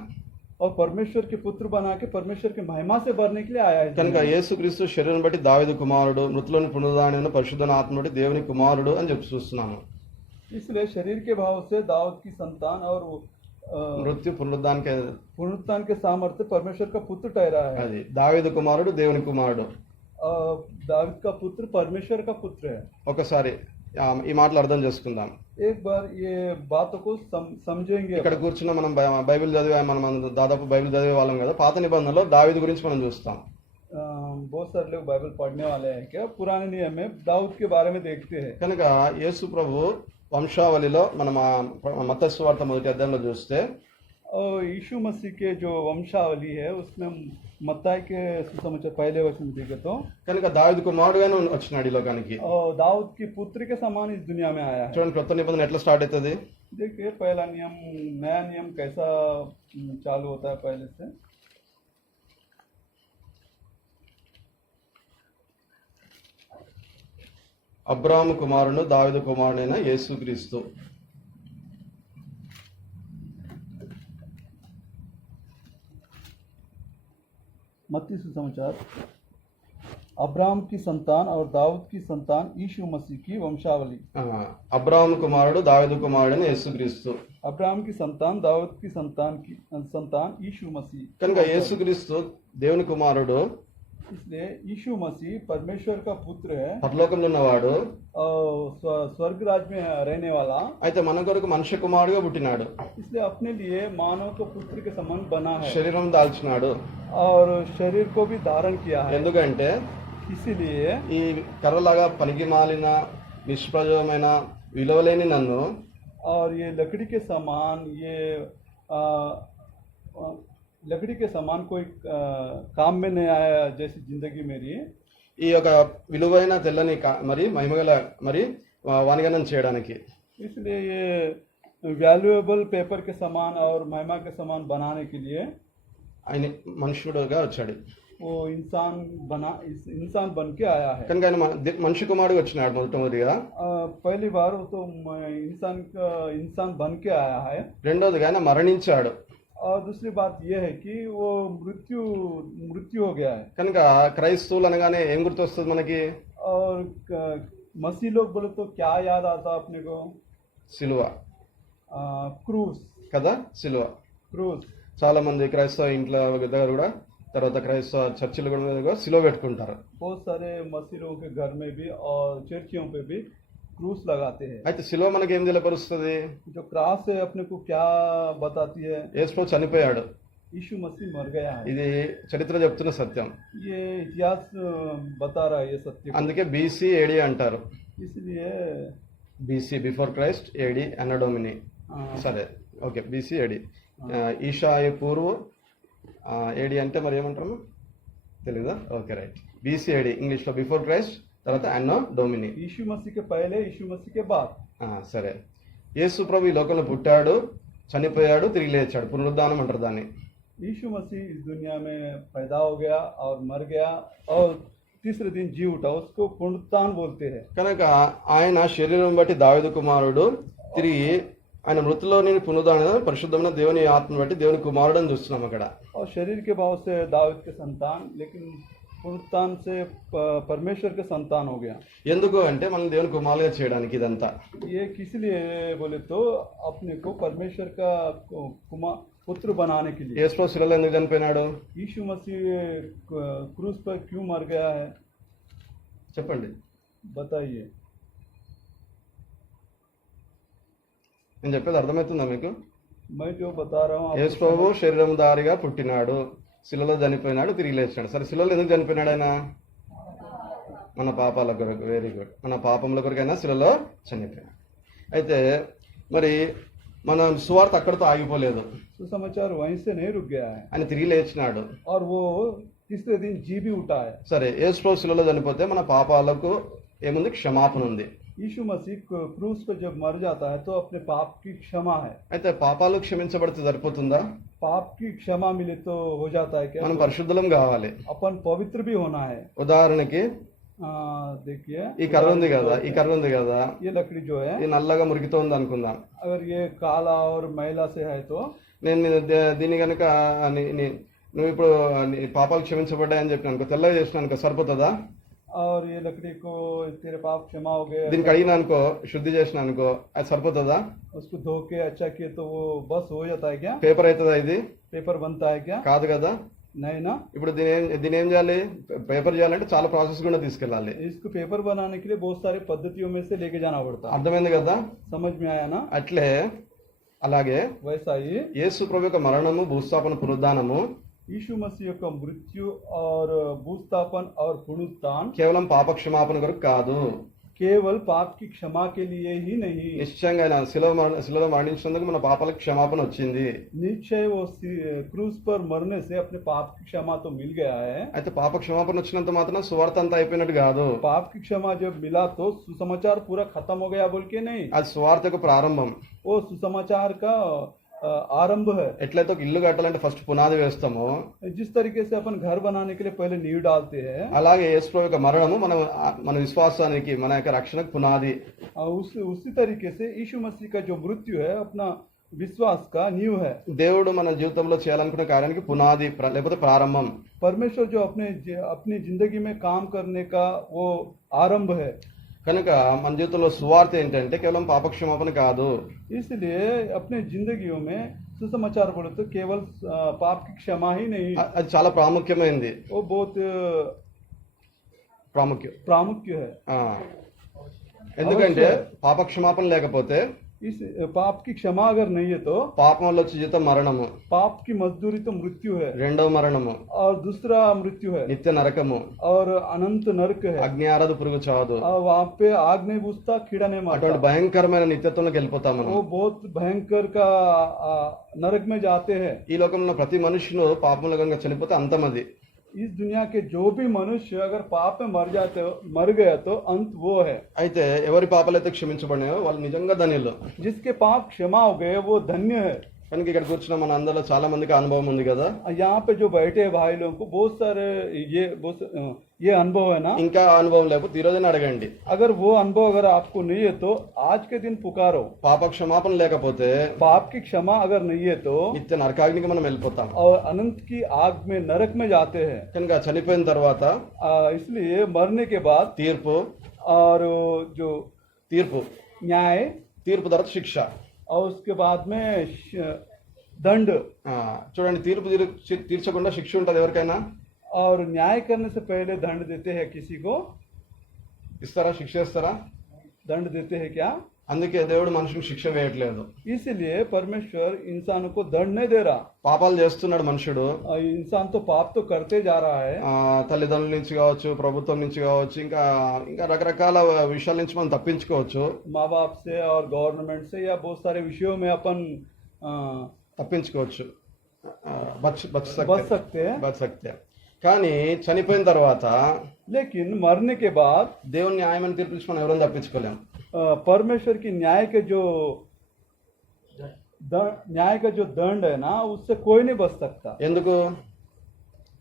और परमेश्वर के पुत्र बना के परमेश्वर की महिमा से भरने के लिए आया है। కనుక యేసుక్రీస్తు శరీరం బట్టి దావీదు కుమారుడు, మృతులను పునరుద్ధానమైన పరిశుద్ధ ఆత్మ బట్టి దేవుని కుమారుడు అని చెప్పి చూస్తున్నాము. इसलिए शरीर के भाव से दाऊद की संतान और మృత్యు పునరుద్ధానికి पुनरुत्थान के सामर्थ्य परमेश्वर का पुत्र ठहरा है। అది దావీదు కుమారుడు దేవుని కుమారుడు. दाऊद का पुत्र परमेश्वर का पुत्र है। ఒకసారి ఈ మాటలు అర్థం చేసుకుందాం. एक बार ये बातों को समझेंगे। ఇక్కడ కూర్చున్న మనం బైబిల్ చదివే మనం దాదాపు బైబిల్ చదివే వాళ్ళం కదా. పాత నిబంధనలో దావీదు గురించి మనం చూస్తాం. बहुत सारे लोग बाइबल पढ़ने वाले हैं क्या? पुराने नियम में दाऊद के बारे में देखते हैं। కనుక యేసు ప్రభు వంశావళిలో మనం మత్తయి సువార్త మొదటి అధ్యాయంలో చూస్తే और यीशु मसीह के जो वंशावली है उसमें मत्ताई के सुसमाचार पहले वचन देखे तो కనుక దావీదు కుమారుడుగానే వచ్చినాడు ఈ లోకానికి. और दाऊद की पुत्र के समान इस दुनिया में आया है। చూడండి, కొత్త నిబంధన ఎట్లా స్టార్ట్ అవుతుంది? देखिए पहला नियम, नया नियम कैसा चालू होता है पहले से। అబ్రాహాము కుమారుడు దావీదు కుమారుడైన యేసుక్రీస్తు. मत्ती सुसमाचार अब्राहम की संतान और दाऊद की संतान यीशु मसीह की वंशावली। అబ్రాహాము కుమారుడు దావీదు కుమారుడని యేసుక్రీస్తు. अब्राहम की संतान दाऊद की संतान यीशु मसीह। కనుక యేసుక్రీస్తు దేవుని కుమారుడు, इसलिए यीशु मसीह परमेश्वर का पुत्र है పరలోకంలో ఉన్నవాడు. और स्वर्ग राज्य में रहने वाला। అయితే మన కొరకు మనుష్య కుమారుడుగా పుట్టినాడు, इसलिए अपने लिए मानव को पुत्र के समान बना है శరీరం దాల్చినాడు. और शरीर को भी धारण किया है। ఎందుకంటే इसीलिए ఈ కర్రలాగా పనికి మాలిన నిష్ప్రయోజనమైన విలువలేని నన్ను और ये लकड़ी के समान ये लकड़ी के समान कोई काम में नहीं आया जैसी जिंदगी मेरी, ఈ యొక్క విలువైన తెల్లని మరి మహిమగల మరి వానిగనం చేయడానికి इसलिए ये वैल्यूएबल पेपर के समान और महिमा के समान बनाने के लिए ఆయన మనుషుడుగా వచ్చాడు. वो इंसान बन के आया है। కనుక ఆయన మనిషి కుమారుడు వచ్చినాడు మొట్టమొదటిగా. पहली बार वो तो इंसान बन के आया है। రెండోదిగా ఆయన మరణించాడు. और दूसरी बात यह है कि वो मृत्यु हो गया है। కనుక క్రైస్తవులు అనగానే ఏం గుర్తొస్తుంది మనకి? और मसीह लोग बोले तो क्या याद आता अपने को? సిలువ क्रूस కదా, సిలువ. क्रूस చాలా మంది క్రైస్తవ ఇంట్లో దగ్గర కూడా, తర్వాత క్రైస్తవ చర్చిలు కూడా సిలువ పెట్టుకుంటారు. बहुत सारे मसीह लोगों के घर में भी और चर्चियों पे भी क्रूस लगाते हैं। అయితే సిలువ మనకి ఏం తెలియపరుస్తుంది? जो क्रास है अपने को क्या बताती है? యేసు చనిపోయాడు. यीशु मसीह मर गया है। ఇది చరిత్ర చెప్తున్న సత్యం. ये इतिहास बता रहा है ये सत्य को। అందుకే బీసీ ఏడి అంటారు. इसलिए బీసీ బిఫోర్ క్రైస్ట్, ఏడి అనడోమిని. సరే, ఓకే, బీసీ ఏడి. ఈషా పూర్వ, ఏడి అంటే మరి ఏమంటారు తెలీదా? Okay, right. బీసీ ఏడి ఇంగ్లీష్లో బిఫోర్ క్రైస్ట్, తర్వాత అన్నో డొమిని. यीशु मसीह के पहले, यीशु मसीह के बाद। సరే, యేసు ప్రభు ఈ లోకంలో పుట్టాడు, చనిపోయాడు, తిరిగి లేచాడు. పునరుద్ధానం అంటారు దాన్ని. यीशु मसीह इस दुनिया में पैदा हो गया और मर गया और तीसरे दिन जी उठा, उसको पुनरुत्थान बोलते हैं। కనుక ఆయన శరీరం బట్టి దావీదు కుమారుడు, తిరిగి ఆయన మృతుల్లోని పునరుద్ధానం పరిశుద్ధమైన దేవుని ఆత్మను బట్టి దేవుని కుమారుడు అని చూస్తున్నాం అక్కడ. और शरीर के भाव से दाऊद के संतान, लेकिन पुनरुत्थान से परमेश्वर के संतान हो गया। ఎందుకు అంటే మనం దేవుని కుమారులుగా చేయడానికి ఇదంతా. ये किस लिए बोले तो अपने को परमेश्वर का पुत्र बनाने के लिए। యేసు ప్రభు శిలువలో ఎందుకు చనిపోయినాడు? यीशु मसीह क्रूस पर क्यों मर गया है? చెప్పండి, बताइए। నేను చెప్పేది అర్థమవుతుందా మీకు? मैं जो बता रहा हूँ యేసు ప్రభు శరీరంధారిగా పుట్టినాడు, శిలువలో చనిపోయినాడు, తిరిగి లేచాడు. సరే, శిలువలో ఎందుకు చనిపోయినాడు ఆయన? మన పాపాల కొరకు. Very good. మన పాపముల కొరకైనా శిలువలో చనిపోయినాడు. అయితే మరి మన సువార్త అక్కడితో ఆగిపోలేదు. सुसमाचार वहीं से नहीं रुक गया है ఆయన తిరిగి లేచినాడు. और वो तीसरे दिन जी भी उठा है। సరే, యేసు ప్రభు శిలువలో చనిపోతే మన పాపాలకు ఏముంది? క్షమాపణ ఉంది. यीशु मसीह क्रूस पर जब मर जाता है तो अपने पाप की क्षमा है। అయితే పాపాలు క్షమించబడితే సరిపోతుందా? पाप की क्षमा मिले तो हो जाता है क्या? మనం పరిశుద్ధులం కావాలి. अपन पवित्र भी होना है। ఉదాహరణకి देखिए, ఈ కర్ర ఉంది కదా, ఈ కర్ర ఉంది కదా, ये लकड़ी जो है ఈ నల్లగా మురికితో ఉంది అనుకుందాం. अगर ये काला और मैला से है तो నేను దీన్ని కనుక నువ్వు ఇప్పుడు నీ పాపాలు క్షమించబడ్డాయని చెప్పిన అనుకో, తెల్లగా చేసిన అనుకో, సరిపోతుందా? और ये लकड़ी को तेरे पाप क्षमा हो गए, దీనికి అడిగిన అనుకో, శుద్ధి చేసిన అనుకో, అది సరిపోతుందా? उसको धो के अच्छा किए तो वो बस हो जाता है क्या? పేపర్ అవుతుందా ఇది? पेपर बनता है क्या? కాదు కదా. नहीं ना। ఇప్పుడు దీని ఏం చేయాలి? పేపర్ చేయాలంటే చాలా ప్రాసెస్ కూడా తీసుకెళ్ళాలి. इसको पेपर बनाने के लिए बहुत सारी पद्धतियों में से लेके जाना पड़ता है। అర్థమైంది కదా? समझ में आया ना? అట్లే అలాగే वैसा ही యేసు ప్రభు యొక్క మరణము, భూస్థాపన, పునరుద్ధానము यीशु मसीह का मृत्यु और भूस्थापन और पुनरुत्थान కేవలం పాప క్షమాపణ కొరకు కాదు. केवल पाप की क्षमा के लिए ही नहीं। నిశ్చయంగా ఆయన శిలువలో మరణించినందుకు మన పాపాలకు క్షమాపణ వచ్చింది. निश्चय वो क्रूस पर मरने से अपने पाप की क्षमा तो मिल गया है। అయితే పాప క్షమాపణ వచ్చినంత మాత్రం సువార్త అంతా అయిపోయినట్టు కాదు. पाप की क्षमा जब मिला तो सुसमाचार पूरा खत्म हो गया बोल के नहीं। అది సువార్తకు ప్రారంభం. वो सुसमाचार का आरंभ है। ఎట్లయితే ఒక ఇల్లు కట్టాలంటే ఫస్ట్ పునాది వేస్తామో, जिस तरीके से अपन घर बनाने के लिए पहले नींव डालते हैं, అలాగే యేసు ప్రభు యొక్క మరణము మన విశ్వాసానికి, మన యొక్క రక్షణకు పునాది. उसी तरीके से यीशु मसीह का जो मृत्यु है अपना विश्वास का नींव है। దేవుడు మన జీవితంలో చేయాలనుకున్న కార్యానికి పునాది లేకపోతే ప్రారంభం. परमेश्वर जो अपनी जिंदगी में काम करने का वो आरंभ है। కనుక మన జీవితంలో సువార్త ఏంటంటే కేవలం పాపక్షమాపణ కాదు. इसलिए अपने जिंदगियों में सुसमाचार बोले तो केवल पाप की क्षमा ही नहीं, అది చాలా ప్రాముఖ్యమైనది. वो बहुत प्रामुख्य है। ఎందుకంటే పాపక్షమాపణ లేకపోతే इस पाप की क्षमा अगर नहीं है तो పాపం వల్ల వచ్చే జీతం మరణము, पाप की मजदूरी तो मृत्यु है, రెండవ మరణము, और दूसरा मृत्यु है, నిత్య నరకము, और अनंत नरक है, అగ్ని ఆరదు పురుగు చావదు. और वहाँ पे आग नहीं बुझता, कीड़ा नहीं मारता। అటువంటి భయంకరమైన నిత్యత్వంలోకి వెళ్ళిపోతాం మనం. वो बहुत भयंकर का नरक में जाते हैं। ఈ లోకంలో ప్రతి మనుషులు పాపంలో కనుక చనిపోతే అంతం అది. इस दुनिया के जो भी मनुष्य अगर पाप में मर गया तो अंत वो है। అయితే ఎవరి పాపాలైతే క్షమించబడినాయో వాళ్ళు నిజంగా ధన్యులు. जिसके पाप क्षमा हो गए वो धन्य है। కనుక ఇక్కడ కూర్చున్న మన అందరిలో చాలా మందికి అనుభవం ఉంది కదా. यहाँ पे जो बैठे भाई लोगों को बहुत सारे ये अनुभव है ना। ఇంకా అనుభవం లేకపోతే ఈ రోజున అడగండి. अगर वो अनुभव अगर आपको नहीं है तो आज के दिन पुकारो। పాప క్షమాపణ లేకపోతే पाप की क्षमा अगर नहीं है तो నిత్య నరకాగ్నికి మనం వెళ్ళిపోతాం. और अनंत की आग में नरक में जाते हैं। కనుక చనిపోయిన తర్వాత इसलिए मरने के बाद తీర్పు, और जो न्याय, తీర్పు తర్వాత శిక్ష. और उसके बाद में दंड। చూడండి, తీర్పు తీర్చకుండా శిక్ష ఉంటుంది ఎవరికైనా. और न्याय करने से पहले दंड देते हैं, किसी को ఇస్తారా? శిక్ష ఇస్తారా? दंड देते हैं क्या? అందుకే దేవుడు మనుషులకు శిక్ష వేయట్లేదు. इसलिए परमेश्वर इंसान को दंड नहीं दे रहा। పాపాలు చేస్తున్నాడు మనుషుడు. इंसान तो पाप तो करते जा रहा है। తల్లిదండ్రుల నుంచి కావచ్చు, ప్రభుత్వం నుంచి కావచ్చు, ఇంకా రకరకాల విషయాల నుంచి మనం తప్పించుకోవచ్చు. माँ बाप से और गवर्नमेंट से या बहुत सारे विषयों में अपन తప్పించుకోవచ్చు, బచ్ సక్తే. కానీ చనిపోయిన తర్వాత लेकिन मरने के बाद దేవుని న్యాయమైన తీర్పు నుంచి మనం ఎవరైనా తప్పించుకోలేం. परमेश्वर की न्याय का जो दंड है ना, उससे कोई नहीं बच सकता। ఎందుకు?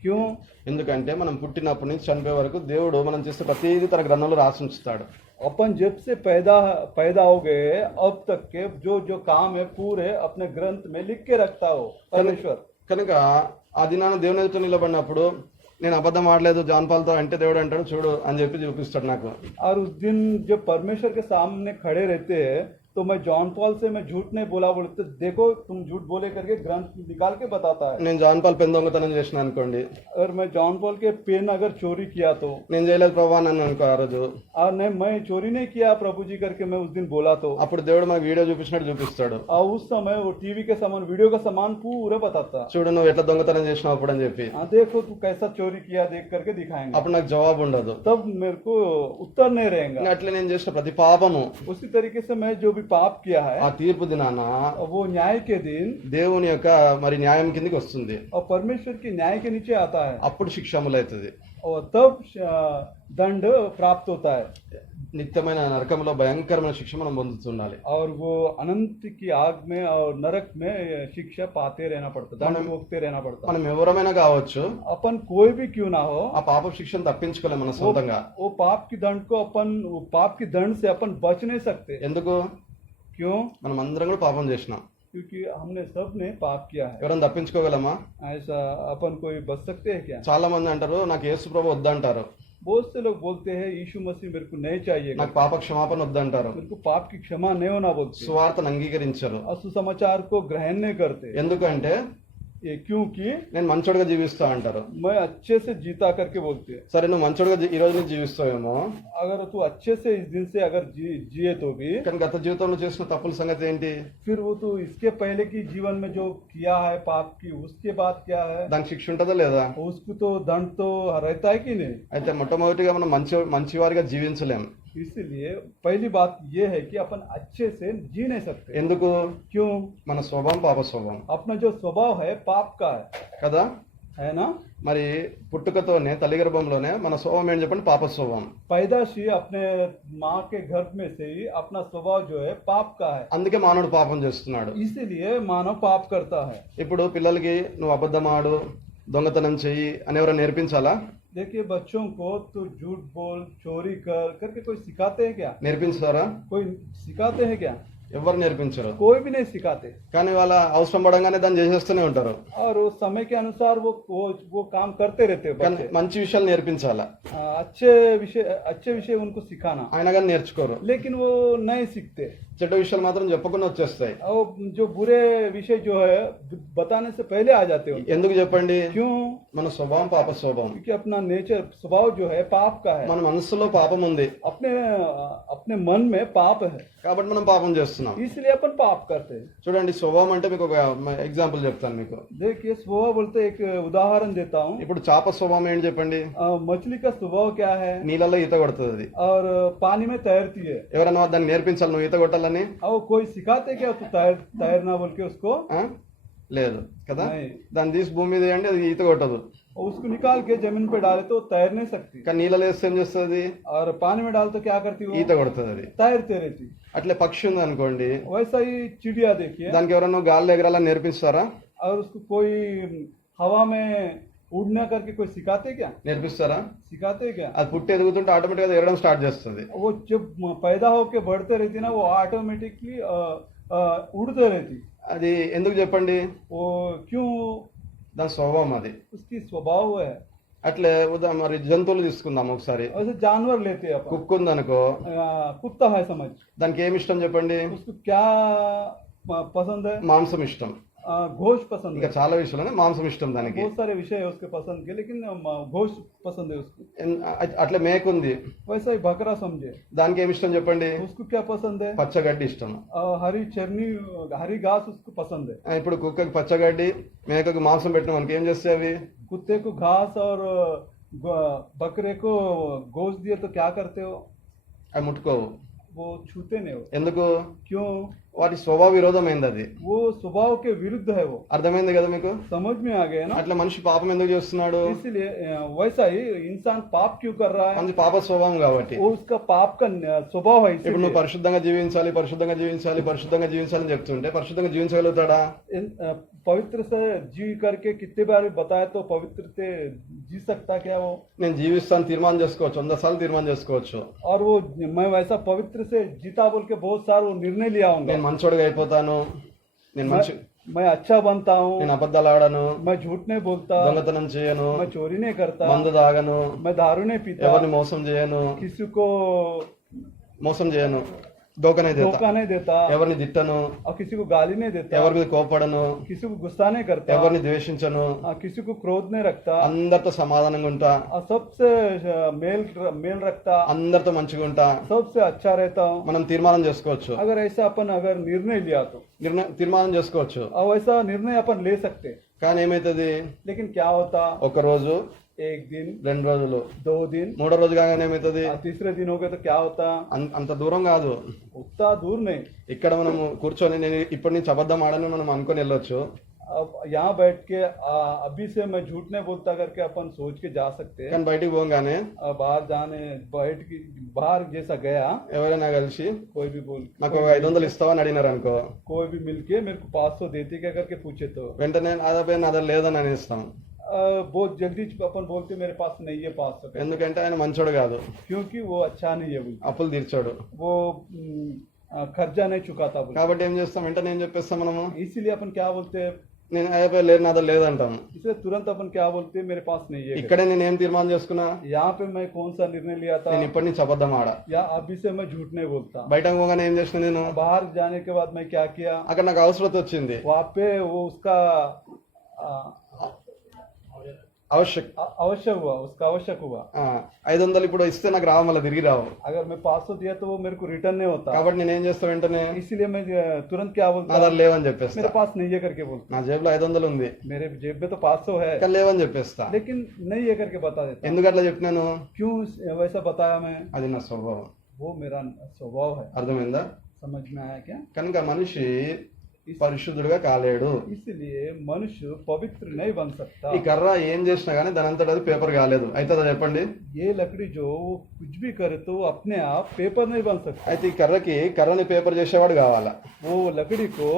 क्यों? ఎందుకంటే మనం పుట్టినప్పటి నుంచి చనిపోయే వరకు దేవుడు మనం చేసే ప్రతిదీ తన గ్రంథంలో రాసి ఉంచుతాడు. अपन जब से पैदा हो गए अब तक के जो काम है पूरे अपने ग्रंथ में लिख के रखता हो परमेश्वर। కనుక ఆ దినాన దేవుని ఎదుట నిలబడినప్పుడు నేను అబద్ధం ఆడలేదు జాన్ పాల్తో అంటే దేవుడు అంటాడు చూడు అని చెప్పి చూపిస్తాడు నాకు. और उस दिन जब परमेश्वर के सामने खड़े रहते हैं तो मैं जॉन पॉल से मैं झूठ नहीं बोला बोलते, देखो तुम झूठ बोले करके ग्रंथ निकाल के बताता है। నేను జాన్ పాల్ పెన్ దొంగతనం చేసిన అనుకోండి, अगर मैं जॉन पॉल के पेन अगर चोरी किया तो నేను చేయలేదు ప్రభా అని అనుకో ఆ రోజు, और नहीं मैं चोरी नहीं किया प्रभु जी करके मैं उस दिन बोला तो అప్పుడు దేవుడు మనకు వీడియో చూపించినట్టు చూపిస్తాడు. और उस समय वो टीवी के सामान वीडियो का सामान पूरा बताता, చూడు నువ్వు ఎట్లా దొంగతనం చేసినావు అప్పుడు అని చెప్పి. देखो तू कैसा चोरी किया देख करके दिखाएंगे। అప్పుడు నాకు జవాబు ఉండదు, तब मेरे को उत्तर नहीं रहेगा। అట్లా నేను చేసిన ప్రతి పాపము उसी तरीके से मैं जो भी पाप किया है ఆ తీర్పు దినాన वो न्याय के दिन దేవుని యొక్క మరి న్యాయం కిందకి వస్తుంది. और परमेश्वर की न्याय के नीचे आता है, అప్పుడు శిక్ష అమలవుతుంది. और तब दंड प्राप्त होता है। నిత్యమైన నరకంలో భయంకరమైన శిక్ష మనం పొందుతుండాలి. और वो अनंत की आग में और नरक में शिक्षा पाते रहना पड़ता, दंड भोगते रहना पड़ता। మనం ఎవరమైనా కావచ్చు, अपन कोई भी क्यों ना हो ఆ పాప శిక్షను తప్పించుకోలేము మన సొంతంగా. वो पाप की दंड को पाप की दंड से अपन बच नहीं सकते। ఎందుకు? क्यों? మనం అందరం కూడా పాపం చేసినాం. क्योंकि हमने सब ने पाप किया है। ఎవరైనా తప్పించుకోగలమా? ऐसा अपन कोई बच सकते हैं क्या? చాలా మంది అంటారు నాకు యేసు ప్రభు వద్దంటారు, बहुत से लोग बोलते हैं यीशु मसीह मेरे को नहीं चाहिए, నాకు పాప క్షమాపణ వద్దంటారు, मेरे को पाप की क्षमा नहीं होना बोलते, సువార్తను అంగీకరించరు. और सुसमाचार को ग्रहण नहीं करते। ఎందుకంటే ये क्योंकि నేను మంచోడుగా జీవిస్తా అంటారు. मैं अच्छे से जीता करके बोलते हैं। సరే నువ్వు మంచోడుగా ఈ రోజు నుంచి జీవిస్తావేమో, अगर तू अच्छे से इस दिन से अगर जिए तो भी, కానీ గత జీవితంలో చేసిన తప్పుల సంగతి ఏంటి? फिर वो तो इसके पहले की जीवन में जो किया है पाप की, उसके बाद क्या है, దానికి శిక్ష ఉంటుందా లేదా? उसको तो दंड तो रहता है कि नहीं। అయితే మొట్టమొదటిగా మనం మంచివారిగా జీవించలేం. इसलिए पहली बात ये है कि अपन अच्छे से जी नहीं सकते। ఎందుకు? क्यों? మన స్వభావం పాప స్వభావం अपना जो स्वभाव है पाप का కదా. है ना। మరి పుట్టుకతోనే తల్లి గర్భంలోనే మన స్వభావం ఏంటి చెప్పండి? పాప స్వభావం. पैदाशी अपने माँ के गर्भ में से ही अपना स्वभाव जो है पाप का है, అందుకే మానవుడు పాపం చేస్తున్నాడు. इसीलिए मानव पाप करता है। ఇప్పుడు పిల్లలకి నువ్వు అబద్ధం ఆడు, దొంగతనం చెయ్యి అని ఎవరైనా నేర్పించాలా? देखिए बच्चों को तो झूठ बोल, चोरी कर करके कोई सिखाते हैं क्या? నేర్పించారా? कोई सिखाते हैं क्या? ఎవరు నేర్పించరు, कोई भी नहीं सिखाते। కానీ వాళ్ళ అవసరం పడంగానే దాన్ని చేసేస్తూనే ఉంటారు. और वो समय के अनुसार वो काम करते रहते हैं కానీ बच्चे। మంచి విషయాలు నేర్పించాలా, अच्छे विषय उनको सिखाना, ఆయన కానీ నేర్చుకోరు. लेकिन वो नहीं सीखते। చెడ్డ విషయాలు మాత్రం చెప్పకుండా వచ్చేస్తాయి. और जो बुरे विषय जो है बताने से पहले आ जाते हैं। ఎందుకు చెప్పండి? क्यों? మన స్వభావం పాప స్వభావం, क्योंकि अपना नेचर स्वभाव जो है पाप का है। మన మనస్సులో పాపం ఉంది अपने मन में पाप है, కాబట్టి మనం పాపం చేస్తున్నాం. इसलिए अपन पाप करते हैं। చూడండి, స్వభావం అంటే మీకు ఒక ఎగ్జాంపుల్ చెప్తాను. మీకు देखिए स्वभाव बोलते एक उदाहरण देता हूँ। ఇప్పుడు చేప స్వభావం ఏంటి చెప్పండి? मछली का स्वभाव क्या है? నీళ్ళలో ఈత కొడుతుంది అది. और पानी में तैरती है। ఎవరైనా దాన్ని నేర్పించాలి నువ్వు ఈత కొట్టాలని? और कोई सिखाते क्या उसको तैरना बोल के उसको? ఆ? లేదు కదా. नहीं। దాన్ని తీసి భూమి మీద వేయండి, అది ఈత కొట్టదు. और उसको निकाल के जमीन पे डाले तो तैर नहीं सकती, కానీ నీళ్ళలో వేస్తే ఏం చేస్తుంది? और पानी में डाल तो क्या करती वो? ఈత కొడుతుంది అది. तैरते रहती। అట్లే పక్షి ఉంది అనుకోండి, वैसा ही चिड़िया देखिए, దానికి ఎవరైనా గాల్లో ఎగరాలని నేర్పిస్తారా? और उसको कोई हवा में उड़ना करके कोई सिखाते क्या? నేర్పిస్తారా? सिखाते क्या? అది పుట్టి ఎదుగుతుంటే ఆటోమేటిక్ గా ఎగరడం స్టార్ట్ చేస్తుంది. वो जब पैदा होके बढ़ते रहती ना, वो ऑटोमेटिकली उड़ते रहती। అది ఎందుకు చెప్పండి? वो क्यों? దాని స్వభావం అది. उसकी स्वभाव है। అట్లే మరి జంతువులు తీసుకుందాం ఒకసారి. वैसे जानवर लेते हैं अपन। కుక్క ఉందనుకో, कुत्ता है समझ, దానికి ఏమి ఇష్టం చెప్పండి? उसको क्या पसंद है? మాంసం ఇష్టం. गोश्त पसंद ఇంకా है। చాలా విషయాలు మాంసం ఇష్టం దానికి. बहुत सारे विषय है उसके पसंद के, लेकिन गोश्त पसंद है उसको। అట్లే మేకుంది, वैसा ही बकरा समझे, దానికి ఏమి ఇష్టం చెప్పండి? उसको क्या पसंद है? పచ్చగడ్డి ఇష్టం. हरी चरनी, हरी घास उसको पसंद है। ఇప్పుడు కుక్కకి పచ్చగడ్డి, మేకకు మాంసం పెట్టిన మనకి ఏం చేస్తాయి అవి? कुत्ते को घास और बकरे को गोश्त दिए तो क्या करते हो? అవి ముట్టుకోవు. वो छूते नहीं हो। ఎందుకు? क्यों? వాటి స్వభావ విరోధమైంది అది. वो स्वभाव के विरुद्ध है। वो అర్థమైంది కదా మీకు? समझ में आ गया ना? అట్లా మనిషి పాపం ఎందుకు చేస్తున్నాడు? इसलिए वैसा ही इंसान पाप क्यों कर रहा है? మనది పాప స్వభావం కాబట్టి. वो उसका पाप का स्वभाव है। ఇప్పుడు నువ్వు इसलिए పరిశుద్ధంగా జీవించాలి, పరిశుద్ధంగా జీవించాలి, పరిశుద్ధంగా జీవించాలని చెప్తుంటే పరిశుద్ధంగా జీవించగలుగుతాడా? पवित्र से जी करके कितने बार बताया तो पवित्र से जी सकता क्या वो? నేను జీవిస్తాను తీర్మానం చేసుకోవచ్చు, 100 సార్లు తీర్మానం చేసుకోవచ్చు. और वो मैं वैसा पवित्र से जीता बोल के बहुत सारा वो निर्णय लिया होगा। నేను మంచోడుగా అయిపోతాను, నేను మంచి, मैं अच्छा बनता हूँ, నేను అబద్ధాలు ఆడను, मैं झूठ नहीं बोलता, దొంగతనం చేయను, मैं चोरी नहीं करता, మందు తాగను, मैं दारू नहीं पीता, ఎవరిని మోసం చేయను, किसी को మోసం చేయను, దోకనే धोखा చేత, नहीं देता, ఎవరిని తిట్టను, और किसी को गाली नहीं देता, ఎవరి మీద కోపడను, किसी को गुस्सा नहीं करता, ఎవరిని ద్వేషించను, किसी को क्रोध नहीं रखता, అందరితో సమాధానంగా ఉంటా, और सबसे मेल रखता, అందరితో మంచిగా ఉంటా. सबसे अच्छा रहता हूँ। మనం తీర్మానం చేసుకోవచ్చు, अगर ऐसा अपन अगर निर्णय लिया तो తీర్మానం చేసుకోవచ్చు. और वैसा निर्णय अपन ले सकते, కానీ ఏమైతుంది? लेकिन क्या होता? ఒక రోజు, एक दिन, 2 రోజులు, 2 दिन, మూడో రోజు కాగానే ఏమైతుంది? तीसरे दिन हो गए तो क्या होता? అంత దూరం కాదు. उतना दूर नहीं। ఇక్కడ మనం కూర్చొని నేను ఇప్పటి నుంచి అబద్ధం ఆడని మనం అనుకొని వెళ్ళొచ్చు. अब यहाँ बैठ के अभी से मैं झूठ नहीं बोलता करके अपन सोच के जा सकते हैं। కానీ బయటికి పోగానే बाहर जाने बाहर जैसा गया, ఎవరైనా కలిసి कोई भी बोल, నాకు 500 ఇస్తావని అడిగినారు అనుకో, कोई भी मिलके मेरे को 500 देते क्या करके पूछे तो వెంటనే అదే లేదని అనేస్తాం. बहुत जल्दी अपन बोलते मेरे पास नहीं है 500, ఎందుకంటే ఆయన మంచోడు కాదు, क्योंकि वो अच्छा नहीं है, అప్పులు తీర్చాడు. वो खर्चा नहीं चुकाता बोल। కాబట్టి ఏం చేస్తాం? వెంటనే ఏం చెప్పేస్తాం మనము? इसीलिए अपन क्या बोलते हैं? నేను లేదు నాదో లేదంటాము. इसलिए तुरंत अपन क्या बोलते हैं? मेरे पास नहीं है। ఇక్కడే నేను ఏం తీర్మానం చేసుకున్నా? यहाँ पे मैं कौन सा निर्णय लिया था? నేను ఇప్పటి నుంచి అబద్ధం ఆడ. या अभी से मैं झूठ नहीं बोलता। బయటకు పోగానే ఏం చేసిన నేను? बाहर जाने के बाद मैं क्या किया? అక్కడ నాకు అవసరం వచ్చింది, वहाँ पे वो उसका आवश्यक हुआ। 500 ఇప్పుడు ఇస్తే నాకు రావు, మళ్ళీ తిరిగి రావు. अगर मैं 500 दिया तो वो मेरे को रिटर्न नहीं होता। కాబట్టి నేను ఏం చేస్తా? వెంటనే इसीलिए मैं तुरंत क्या నా बोलता? దగ్గర లేవని చెప్పేస్తా. मेरे पास नहीं है करके बोलता। నా జేబులో 500 ఉంది, मेरे जेब में तो 500 है, కానీ లేవని చెప్పేస్తా. लेकिन नहीं है करके बता देता। ఎందుకు అట్లా చెప్పినాను? क्यों वैसा बताया मैं? అది నా స్వభావం. वो मेरा स्वभाव है। అర్థమైందా? समझ में आया क्या? కనుక మనిషి పరిశుద్ధుడుగా కాలేడు. इसलिए मनुष्य पवित्र नहीं बन सकता। ఈ కర్ర ఏం చేసినా గానీ దాని అంతటా అది పేపర్ కాలేదు. అయితే అది చెప్పండి. ये लकड़ी जो वो कुछ भी करे तो अपने आप पेपर नहीं बन सकता। అయితే ఈ కర్రని పేపర్ చేసేవాడు కావాలా? वो लकड़ी को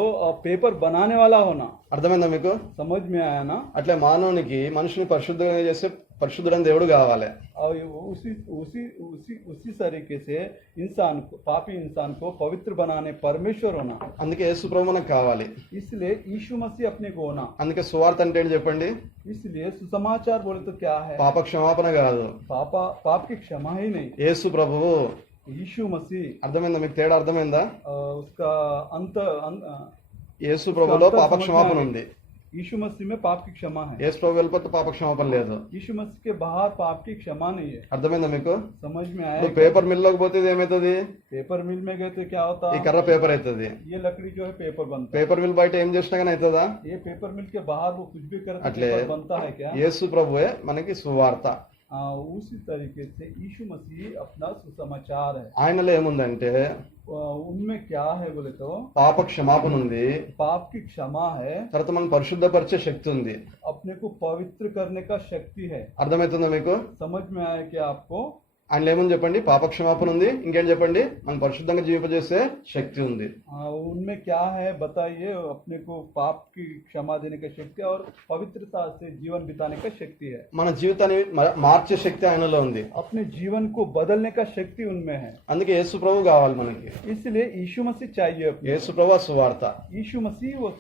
पेपर बनाने वाला होना। అర్థమైందా మీకు? समझ में आया ना? అట్లే మానవునికి మనుషుని పరిశుద్ధంగా చేసే పరిశుద్ధుడైన దేవుడు కావాలి. और ये उसी उसी उसी उसी तरीके से इंसान को, पापी इंसान को पवित्र बनाने परमेश्वर होना, అందుకే యేసు ప్రభు మనకు కావాలి. इसलिए यीशु मसीह अपने को होना. అందుకే సువార్త అంటే ఏంటి చెప్పండి? इसलिए सुसमाचार बोले तो क्या है? పాప క్షమాపణ కాదు, पाप की क्षमा ही नहीं. యేసు ప్రభువు. यीशु मसीह అర్థమైందా? మీకు తేడా అర్థమైందా? उसका अंत యేసు ప్రభులో పాప క్షమాపణ ఉంది. यीशु मसीह में पाप की क्षमा है. యేసు ప్రభు వెళ్ళిపోతే పాప క్షమాపణ లేదు. यीशु मसीह के बाहर पाप की क्षमा नहीं है. అర్థమైందా మీకు? समझ में आया? ఇప్పుడు పేపర్ మిల్లోకి పోతే ఇది ఏమవుతుంది? पेपर मिल में गए तो क्या होता? ఈ కర్ర పేపర్ అవుతుంది. ये लकड़ी जो है पेपर बनता है. పేపర్ మిల్ బయట ఏం చేసినా కానీ అవుతుందా? ये पेपर मिल के बाहर वो कुछ भी करते अटले पेपर बनता है क्या? యేసు ప్రభువే మనకి సువార్త. उसी तरीके से यीशु मसीह अपना सुसमाचार है. ఆయనలో ఏముందంటే उनमें क्या है बोले तो పాప క్షమాపణ ఉంది, पाप की क्षमा है, తర్వాత మనం పరిశుద్ధపరిచే శక్తి ఉంది. अपने को पवित्र करने का शक्ति है. అర్థమవుతుందా మీకు? समझ में आया क्या आपको? ఆయనలో ఏముంది చెప్పండి? పాప క్షమాపణ ఉంది, ఇంకేం చెప్పండి? మనం పరిశుద్ధంగా జీవింపజేసే శక్తి ఉంది. उनमें क्या है बताइए? अपने को पाप की क्षमा देने का शक्ति और पवित्रता से जीवन बिताने का शक्ति है. మన జీవితాన్ని మార్చే శక్తి ఆయనలో ఉంది. अपने जीवन को बदलने का शक्ति उनमें है. అందుకే యేసు ప్రభు కావాలి మనకి. इसलिए यीशु मसीह चाहिए. యేసు ప్రభు సువార్త. यीशु मसीह वो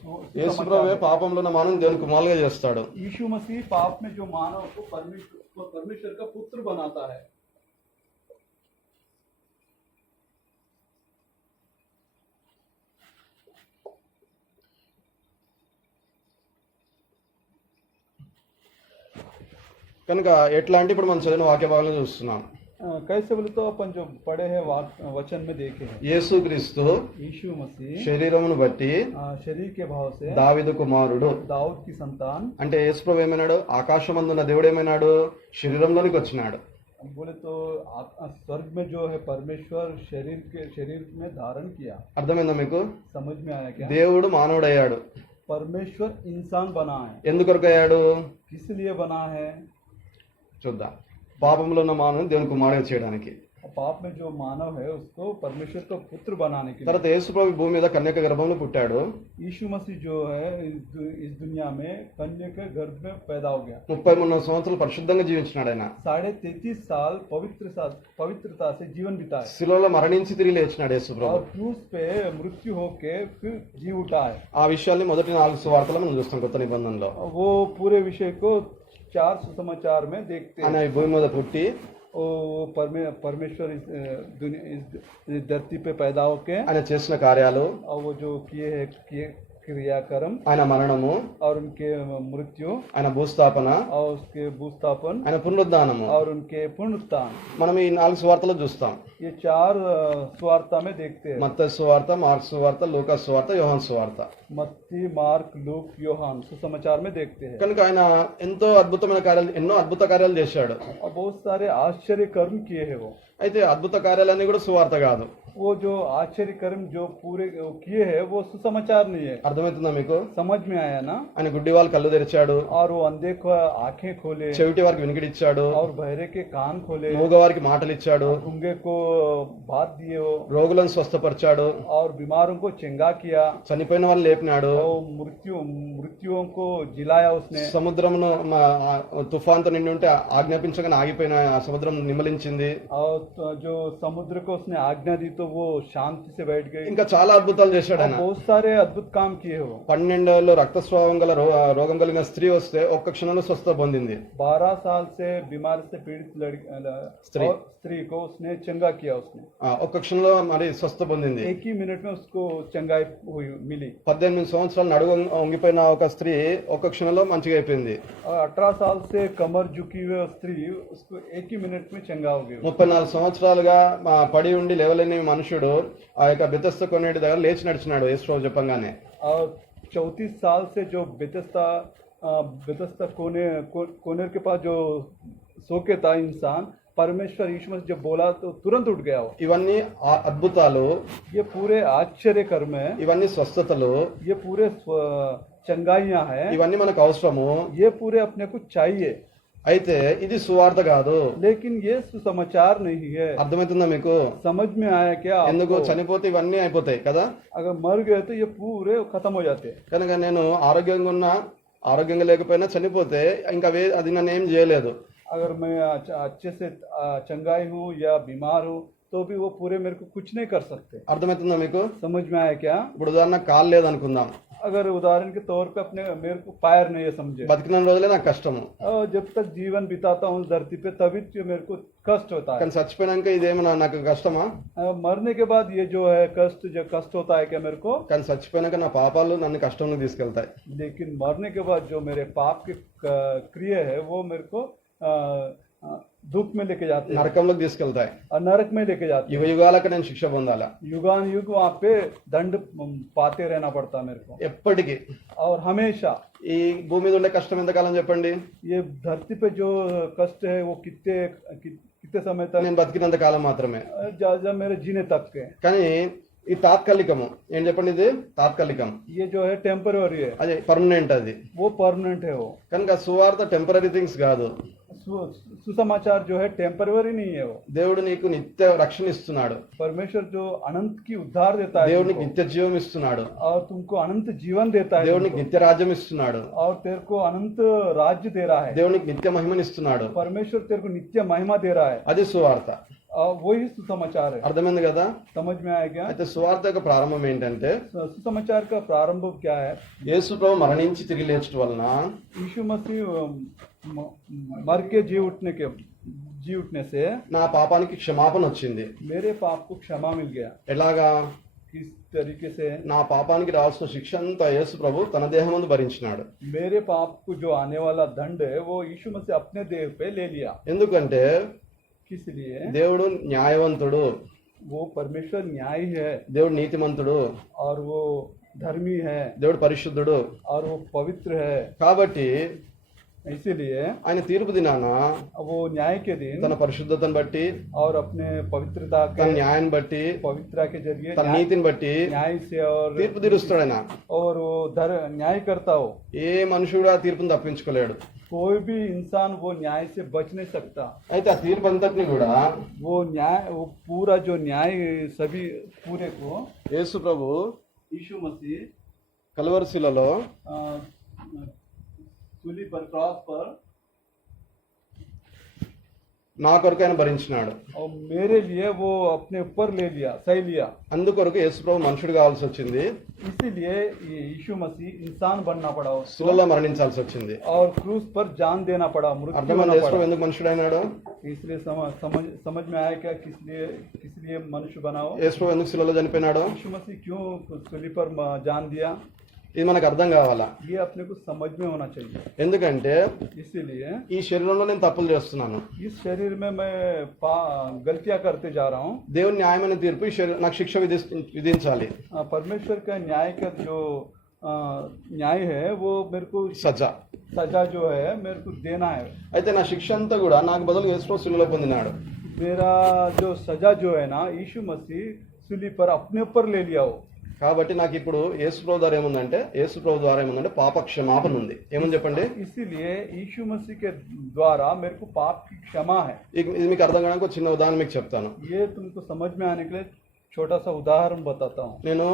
యేసు ప్రభువే పాపంలో ఉన్న మానవుని దేవునికి కుమారులుగా చేస్తాడు. यीशु मसीह पाप में जो मानव को परमेश्वर का पुत्र बनाता है. కనుక ఎట్లా అంటే ఇప్పుడు మనం చదివిన వాక్య భాగంలో చూస్తున్నాం. कैसे बोले तो अपन जो पढ़े हैं वचन में देखे हैं. యేసుక్రీస్తు यीशु मसीह శరీరమును బట్టి शरीर के भाव से దావీదు కుమారుడు. दाऊद की संतान. అంటే యేసు ప్రభు ఏమైనాడు? ఆకాశమందున్న దేవుడు ఏమైనాడు? శరీరంలోనికి వచ్చినాడు. बोले तो स्वर्ग में जो है परमेश्वर शरीर में धारण किया. అర్థమైందా మీకు? समझ में आया क्या? దేవుడు మానవుడయ్యాడు. परमेश्वर इंसान बना है. ఎందుకొరకు అయ్యాడు? किस लिए बना है? చూద్దాం. పాపంలో ఉన్న మానవుని దేవుని కుమారుడిగా చేయడానికి. पाप में जो मानव है उसको परमेश्वर का पुत्र बनाने के लिए. తర్వాత యేసు ప్రభు భూమి మీద కన్యక గర్భంలో పుట్టాడు. यीशु मसीह जो है इस दुनिया में कन्या के गर्भ में पैदा हो गया. 33 సంవత్సరాలు పరిశుద్ధంగా జీవించినాడు ఆయన. 33.5 साल पवित्रता से जीवन बिताया. శిలువలో మరణించి తిరిగి లేచినాడు యేసు ప్రభు. और क्रूस पे मृत्यु होके फिर जी उठा है. ఆ విషయాన్ని మొదటి 4 సువార్తలు మనం చూస్తాం కొత్త నిబంధనలో. वो पूरे विषय को 4 सुसमाचार में देखते हैं. ఆయన ఈ భూమి మీద పుట్టి वो परमेश्वर इस धरती पे पैदा होके ఆయన చేసిన కార్యాలు, और वो जो किए क्रियाक्रम, ఆయన మరణము, और उनके मृत्यु, ఆయన భూస్థాపన, और उसके भूस्थापन, ఆయన పునరుద్ధానము और उनके पुनरुत्थान మనం ఈ 4 సువార్తలు చూస్తాం. ये 4 सुवार्ता में देखते हैं. మత్తయి సువార్త, మార్కు సువార్త, లూకా సువార్త, యోహాను సువార్త. मत्ती, मार्क, लूक, యోహాన్ सुसमाचार में देखते हैं. కనుక ఆయన ఎన్నో అద్భుత కార్యాలు చేశాడు. और बहुत सारे आश्चर्य कर्म किए हैं वो. అయితే అద్భుత కార్యాలన్నీ కూడా సువార్త కాదు. वो जो आश्चर्य कर्म जो पूरे किए हैं वो सुसमाचार नहीं है. అర్థమవుతుందా మీకు? समझ में आया ना? ఆయన గుడ్డి వాళ్ళు కళ్ళు తెరిచాడు, और वो अंधे को आंखें खोले, చెవిటి వారికి వినికిడిచ్చాడు, और बहरे के कान खोले, మూగవారికి మాటలు ఇచ్చాడు, गूंगे को बात दिए वो, రోగులను స్వస్థపరిచాడు, और बीमारों को चंगा किया, చనిపోయిన వాళ్ళు లేపినాడు, और मृत्युओं को जिलाया उसने. సముద్రమును తుఫాన్తో నిండి ఉంటే ఆజ్ఞాపించగానే ఆగిపోయిన ఆ సముద్రం నిమ్మలించింది. और जो समुद्र को उसने आज्ञा दी तो वो शांति से बैठ गई. ఇంకా చాలా అద్భుతాలు చేశాడు ఆయన. बहुत सारे अद्भुत काम किए वो. 12 ఏళ్లలో రక్తస్రావం గల రోగం కలిగిన స్త్రీ వస్తే ఒక్క క్షణంలో స్వస్థ పొందింది. 12 साल से बीमारी से पीड़ित स्त्री को उसने चंगा किया. उसने ఒక్క క్షణంలో మరి స్వస్థ పొందింది. एक ही मिनट में उसको चंगाई हुई मिली. 18 సంవత్సరాలు నడుగు వంగిపోయిన ఒక స్త్రీ ఒక్క క్షణంలో మంచిగా అయిపోయింది. और 18 साल से कमर झुकी हुई स्त्री उसको एक ही मिनट में चंगा हो गई. 34 సంవత్సరాలుగా పడి ఉండి లేవలేని మనుషుడు ఆ యొక్క బెతెస్దా కొనేటి దగ్గర లేచి నడిచినాడు యేసు ప్రభు చెప్పంగానే. और 34 साल से जो बेतस्ता कोनेर के पास जो सो के था इंसान, परमेश्वर यीशु मसीह जब बोला तो तुरंत उठ गया वो. ఇవన్నీ అద్భుతాలు, ये पूरे आश्चर्य कर्म है, ఇవన్నీ స్వస్థతలు, ये पूरे चंगाइयां हैं, ఇవన్నీ మనకు అవసరము. ये पूरे अपने को चाहिए. అయితే ఇది సువార్త కాదు. लेकिन ये सुसमाचार नहीं है. అర్థమవుతుందా మీకు? समझ में आया क्या? ఎందుకు? చనిపోతే ఇవన్నీ అయిపోతాయి కదా. अगर मर गए तो ये पूरे खत्म हो जाते. కనుక నేను ఆరోగ్యంగా లేకపోయినా చనిపోతే ఇంకా అది నన్ను ఏం చేయలేదు. अगर मैं अच्छे से चंगाई हूँ या बीमार हूँ तो भी वो पूरे मेरे को कुछ नहीं कर सकते। అర్థమవుతుందా మీకు? समझ में आया क्या? ఇప్పుడు ఉదాహరణ కాలు లేదనుకుందాం, अगर उदाहरण के तौर पे अपने मेरे को पैर नहीं है समझे, బతికిన రోజులే నాకు కష్టము, और जब तक जीवन बिताता हूँ धरती पे तभी जो मेरे को कष्ट होता है। కానీ చచ్చిపోయినాక ఇదేమన్నా నాకు కష్టమా? मरने के बाद ये जो है कष्ट, जो कष्ट होता है क्या मेरे को? కానీ చచ్చిపోయినాక నా పాపాలు నన్ను కష్టంలో తీసుకెళ్తాయి. लेकिन मरने के बाद जो मेरे पाप के क्रिया है वो मेरे को दुख में लेके जाते हैं నరకంలోకి తీసుకెళ్తాయి. और नरक में लेके जाते యుగ యుగాలకు నేను శిక్ష పొందాలా हैं। युगान युग वहाँ पे दंड पाते रहना पड़ता है मेरे को, ఎప్పటికీ. और हमेशा। ఈ భూమి మీద ఉండే కష్టం ఎంతకాలం చెప్పండి? ये धरती पे जो कष्ट है वो कितने समय तक? నేను బతికినంత కాలం మాత్రమే. जब मेरे जीने तक के। కానీ ఈ తాత్కాలికము ఏం చెప్పండి, ఇది తాత్కాలికం, ये जो है टेम्पररी है, అది పర్మనెంట్. అది वो परमानेंट है वो। కనుక సువార్త టెంపరీ థింగ్స్ కాదు. सुसमाचार जो है टेम्पररी नहीं है वो। దేవుడు నీకు నిత్య రక్షణ ఇస్తున్నాడు, परमेश्वर जो अनंत की उद्धार देता है దేవుడు నీకు तुमको, నిత్య జీవం ఇస్తున్నాడు, और तुमको अनंत जीवन देता है దేవుడు నీకు तुमको, నిత్య రాజ్యం ఇస్తున్నాడు, और तेरे को अनंत राज्य दे रहा है। దేవుడు నీకు నిత్య మహిమని ఇస్తున్నాడు. परमेश्वर तेरे को नित्य महिमा दे रहा है, అది సువార్త. और वही सुसमाचार है। అర్థమైంది కదా? समझ में आया क्या? అయితే సువార్త యొక్క ప్రారంభం ఏంటంటే, सुसमाचार का प्रारंभ क्या है? యేసు ప్రభు మరణించి తిరిగి లేచడం వలన यीशु मसीह मर के जी उठने से నా పాపానికి క్షమాపణ వచ్చింది. मेरे पाप को क्षमा मिल गया। ఎలాగా? किस तरीके से? నా పాపానికి రావాల్సిన శిక్ష అంతా యేసు ప్రభు తన దేహమందు భరించినాడు. मेरे पाप को जो आने वाला दंड है वो यीशु मसीह अपने देह पे ले लिया। ఎందుకంటే किस लिए? దేవుడు న్యాయవంతుడు, वो परमेश्वर न्यायी है, దేవుడు నీతిమంతుడు, और वो धर्मी है, దేవుడు పరిశుద్ధుడు. और वो पवित्र है। కాబట్టి इसीलिए ఆయన తీర్పు దినాన वो न्याय के दिन తన పరిశుద్ధతను బట్టి, और अपने पवित्रता తన के న్యాయాన్ని బట్టి, पवित्रता के जरिए తన నీతిని బట్టి न्याय से और తీర్పు తీరుస్తాడు ఆయన. वो न्याय करता हो। ఏ మనుషుడు ఆ తీర్పును తప్పించుకోలేడు. कोई भी इंसान वो न्याय से बच नहीं सकता। అయితే ఆ తీర్పు అంతటిని కూడా वो न्याय, वो पूरा जो न्याय सभी पूरे को యేసు ప్రభు यीशु मसीह కల్వరి శిలలో सूली पर, क्रॉस पर నా కొరకు ఆయన భరించినాడు. और मेरे लिए वो अपने ऊपर ले लिया, सही लिया। అందుకొరకు యేసు ప్రభు మనుషుడు కావాల్సి వచ్చింది, इसीलिए ये यीशु मसीह इंसान बनना पड़ा उसको, శిలలో మరణించాల్సి వచ్చింది. और क्रूस पर जान देना पड़ा, मृत्यु అర్థమైంది होना యేసు ప్రభు पड़ा। ఎందుకు మనుషుడైనాడు? इसलिए समझ में आया क्या किस लिए मनुष्य बनाओ? యేసు ప్రభు ఎందుకు శిలలో చనిపోయినాడు? यीशु मसीह क्यों सूली पर जान दिया? ఇది మనకు అర్థం కావాలా. ये अपने को समझ में होना चाहिए। ఎందుకంటే इसीलिए ఈ శరీరంలో నేను తప్పులు చేస్తున్నాను, इस शरीर में मैं गलतियां करते जा रहा हूँ। దేవుని న్యాయమైన తీర్పు ఈ నాకు శిక్ష విధించాలి. परमेश्वर का न्याय का जो न्याय है वो मेरे को సజా. सजा जो है मेरे को देना है। అయితే నా శిక్ష అంతా కూడా నాకు బదులు యేసు ప్రభు శిలువలో పొందినాడు. मेरा जो सजा जो है ना यीशु मसीह सूली पर अपने ऊपर ले लिया हो। కాబట్టి నాకు ఇప్పుడు యేసు ప్రభు ద్వారా ఏముందంటే పాప క్షమాపణ ఉంది. ఏముంది చెప్పండి? इसीलिए यीशु मसीह के द्वारा मेरे को पाप की क्षमा है। ఇది మీకు అర్థం కావడానికి ఒక చిన్న ఉదాహరణ మీకు చెప్తాను. ये तुमको समझ में आने के लिए छोटा सा उदाहरण बताता हूँ। నేను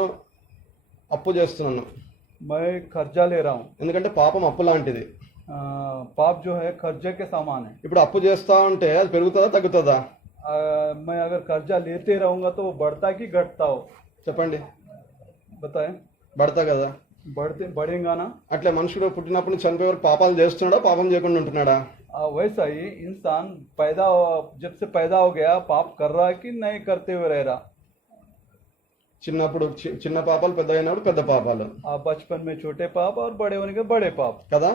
అప్పు చేస్తున్నాను, मैं कर्जा ले रहा हूँ। ఎందుకంటే పాపం అప్పు లాంటిది. पाप जो है कर्जे के समान है। ఇప్పుడు అప్పు చేస్తా ఉంటే అది పెరుగుతుందా తగ్గుతుందా? मैं अगर कर्जा लेते रहूंगा तो वो बढ़ता कि घटता हो? చెప్పండి. बताए? పడతా కదా. बढ़ेगा ना? అట్లే మనుషుడు పుట్టినప్పుడు నుంచి చనిపోయే వరకు పాపాలు చేస్తున్నాడా, పాపం చేయకుండా ఉంటున్నాడా? वैसा ही इंसान जब से पैदा हो गया पाप कर रहा है कि नहीं करते हुए रह रहा? చిన్నప్పుడు చిన్న పాపాలు, పెద్ద అయినప్పుడు పెద్ద పాపాలు. बचपन में छोटे पाप और बड़े होने के बड़े पाप కదా.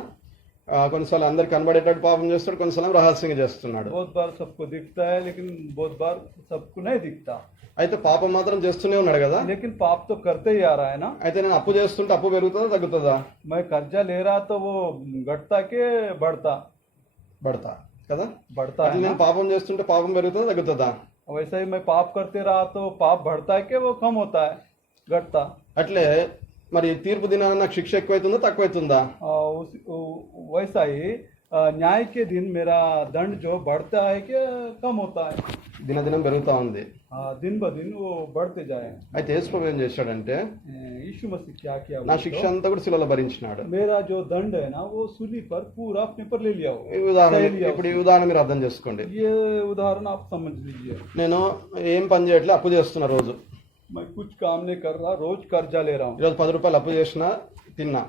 కొన్నిసార్లు అందరికి కనబడేటట్టు పాపం చేస్తాడు, కొన్నిసార్లు రహస్యంగా చేస్తున్నాడు. बहुत बार सबको दिखता है लेकिन बहुत बार सबको नहीं दिखता। అయితే పాపం మాత్రం చేస్తూనే ఉన్నాడు కదా. लेकिन पाप तो करते ही आ रहा है ना। అయితే నేను అప్పు చేస్తుంటే అప్పు పెరుగుతుందా తగ్గుతుందా? मैं कर्जा ले रहा तो वो घटता के बढ़ता? పడతా కదా. बढ़ता है నేను ना? పాపం చేస్తుంటే పాపం పెరుగుతుందా తగ్గుతుందా? वैसा ही मैं पाप करते रहा तो पाप बढ़ता है कि वो कम होता है, घटता? అట్లే మరి తీర్పు దినాన నాకు శిక్ష ఎక్కువైతుందా తక్కువైతుందా? वैसा ही न्याय के दिन मेरा दंड जो बढ़ता है कि कम होता है? దినదినం పెరుగుతూ ఉంది. दिन ब दिन वो बढ़ते जाए। అయితే యేసు ప్రభు ఏం చేశాడంటే यीशु मसीह क्या किया నా बोले శిక్ష तो, అంతా కూడా శిలలో భరించినాడు. मेरा जो दंड है ना वो सूली पर पूरा अपने पर ले लिया वो, ఈ ఉదాహరణ सह लिया ఇప్పుడు ఈ ఉదాహరణ మీరు అర్థం చేసుకోండి. ये उदाहरण आप समझ लीजिए। నేను ఏం పని చేయట్లే, అప్పు చేస్తున్నా రోజు. मैं कुछ काम नहीं कर रहा, रोज कर्जा ले रहा हूँ। ఈరోజు 10 రూపాయలు అప్పు చేసినా తిన్నా,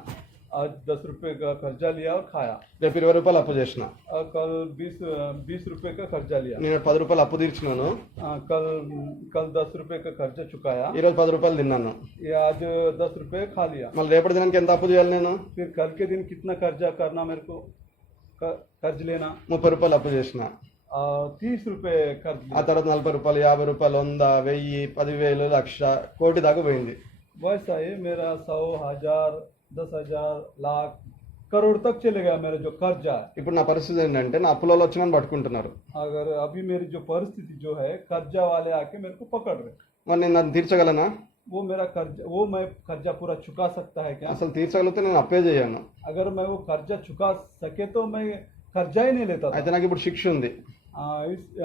आज 10 रुपए का कर्जा लिया और खाया। రేపు 20 రూపాయలు అప్పు చేసిన, और कल 20 रुपए का कर्जा लिया। నేను 10 రూపాయలు అప్పు తీర్చినాను, कल 10 रुपए का कर्जा चुकाया। ఈరోజు 10 రూపాయలు తిన్నాను. ये आज 10 रुपए खा लिया। మళ్ళీ రేపటి దినానికి ఎంత అప్పు చేయాలి నేను? फिर कल के दिन कितना कर्जा करना मेरे को, कर्ज लेना? 30 రూపాయలు అప్పు చేసిన, 30 रुपए कर्ज ఆ लिया। తర్వాత 40 రూపాయలు, 50 రూపాయలు, 100, 1000, 10,000, లక్ష, కోటి దాకా పోయింది. वैसा ही मेरा 100, 1000, 10,000, लाख, करोड़ तक चले गया मेरा जो कर्जा है। ఇప్పుడు నా పరిస్థితి ఏంటంటే నా అప్పులలో వచ్చిన పట్టుకుంటున్నారు. अगर अभी मेरी जो परिस्थिति जो है, कर्जा वाले आके मेरे को पकड़ रहे। మరి నేను దాన్ని తీర్చగలనా? वो मेरा कर्जा, वो मैं कर्जा पूरा चुका सकता है क्या? అసలు తీర్చగలిగితే నేను అప్పే చేయను. अगर मैं वो कर्जा चुका सके तो मैं कर्जा ही नहीं लेता అయితే था। నాకు ఇప్పుడు శిక్ష ఉంది.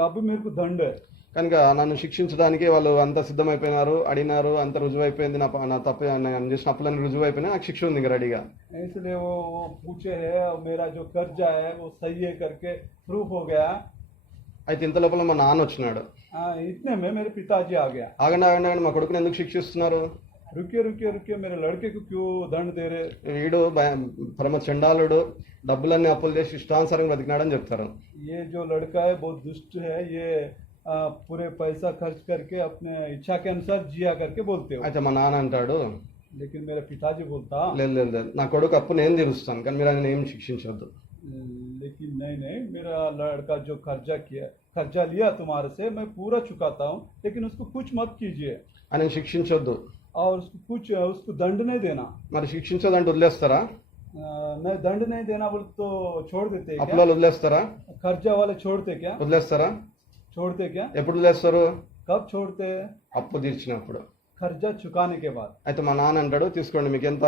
अभी मेरे को दंड है। కనుక నన్ను శిక్షించడానికి వాళ్ళు అంత సిద్ధమైపోయినారు, అడిగినారు, అంత రుజువైపోయింది, నా తప్పు, నేను చేసిన అప్పులన్నీ రుజువైపోయినా, నాకు శిక్ష ఉంది ఇంకా రెడీగా. इसलिए वो पूछे है, मेरा जो कर्जा है वो सही है करके प्रूफ हो गया। అయితే ఇంత లోపల మా నాన్న వచ్చినాడు. इतने में मेरे पिताजी आ गया। ఆగండి ఆగండి ఆగండి, మా కొడుకుని ఎందుకు శిక్షిస్తున్నారు? रुकिए रुकिए रुकिए, मेरे लड़के को क्यों दंड दे रहे? వీడు పరమ చండాలుడు, డబ్బులన్నీ అప్పులు చేసి ఇష్టానుసారంగా బతికినాడని చెప్తారు. ये जो लड़का है बहुत दुष्ट है, ये पूरे पैसा खर्च करके अपने इच्छा के अनुसार जिया करके बोलते हो। అయితే మా నాన్న అంటాడు, लेकिन मेरा पिताजी बोलता, లేదు లేదు లేదు, నా కొడుకు అప్పు నేను తీరుస్తాను, కానీ మీరు ఆయన ఏం శిక్షించవద్దు. लेकिन नहीं नहीं, मेरा लड़का जो कर्जा लिया तुम्हारे से, मैं पूरा चुकाता हूँ, लेकिन उसको कुछ मत कीजिए ఆయన శిక్షించొద్దు. और उसको दंड नहीं देना। మరి శిక్షించదంటే వదిలేస్తారా? नहीं, दंड नहीं देना बोल तो छोड़ देते हैं అప్పులో क्या? వదిలేస్తారా? कर्जा वाले छोड़ते क्या? వదిలేస్తారా? छोड़ते क्या? ఎప్పుడు వదిలేస్తారు? कब छोड़ते हैं? అప్పు తీర్చినప్పుడు. कर्जा चुकाने के बाद। అయితే మా నాన్న అంటాడు, తీసుకోండి, మీకెంత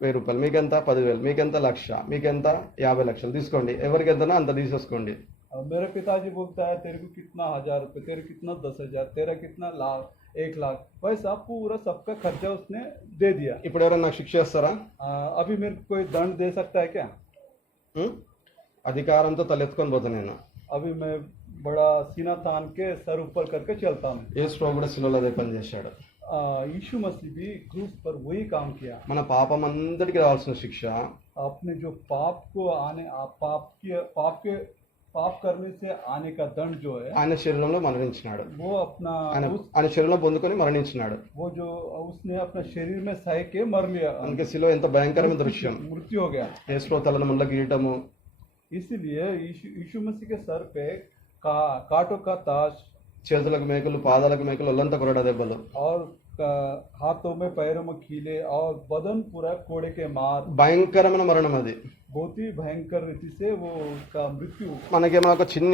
1000 రూపాయలు, మీకెంత 10,000, మీకెంత 1,00,000, మీకెంత 50 లక్షలు తీసుకోండి, ఎవరికి ఎంతనా అంత తీసేసుకోండి. और मेरा पिताजी बोलता है, तेरे को कितना 1000 रुपये, तेरे कितना 10,000, तेरा कितना लाख, 1 लाख, वैसा पूरा सबका खर्चा उसने दे दिया। ఇప్పుడు ఎవరైనా నాకు శిక్ష చేస్తారా? अभी मेरे को कोई दंड दे सकता है क्या? అధికారంతో తలెత్తుకొని పోతా నేను. अभी मैं बड़ा सीना तान के सर ऊपर करके चलता हूँ। యేసు ప్రభు కూడా శిలువలో అదే పని చేశాడు. यीशु मसीह भी क्रूस पर वही काम किया। మన పాపం అందరికీ రావాల్సిన శిక్ష, अपने जो पाप को आने, पाप करने से आने का दंड जो है, ఆయన శరీరంలో మరణించినాడు. वो अपना ఆయన శరీరంలో పొందుకొని మరణించినాడు. वो जो उसने अपने शरीर में सह के मर लिया, అందుకే శిలువ ఎంత భయంకరమైన దృశ్యం. मृत्यु हो गया। యేసు ప్రభు తలను ముళ్ళ కిరీటము, इसलिए यीशु मसीह के सर पे कांटों का ताज, చేతులకు మేకులు, పాదాలకు మేకులు, ఒళ్ళంతా కొరడా దెబ్బలు, और हाथों में पैरों में कीले, और बदन पूरा कोड़े के मार, భయంకరమైన మరణం అది. बहुत ही भयंकर रीति से वो उसका मृत्यु। మనకేమో ఒక చిన్న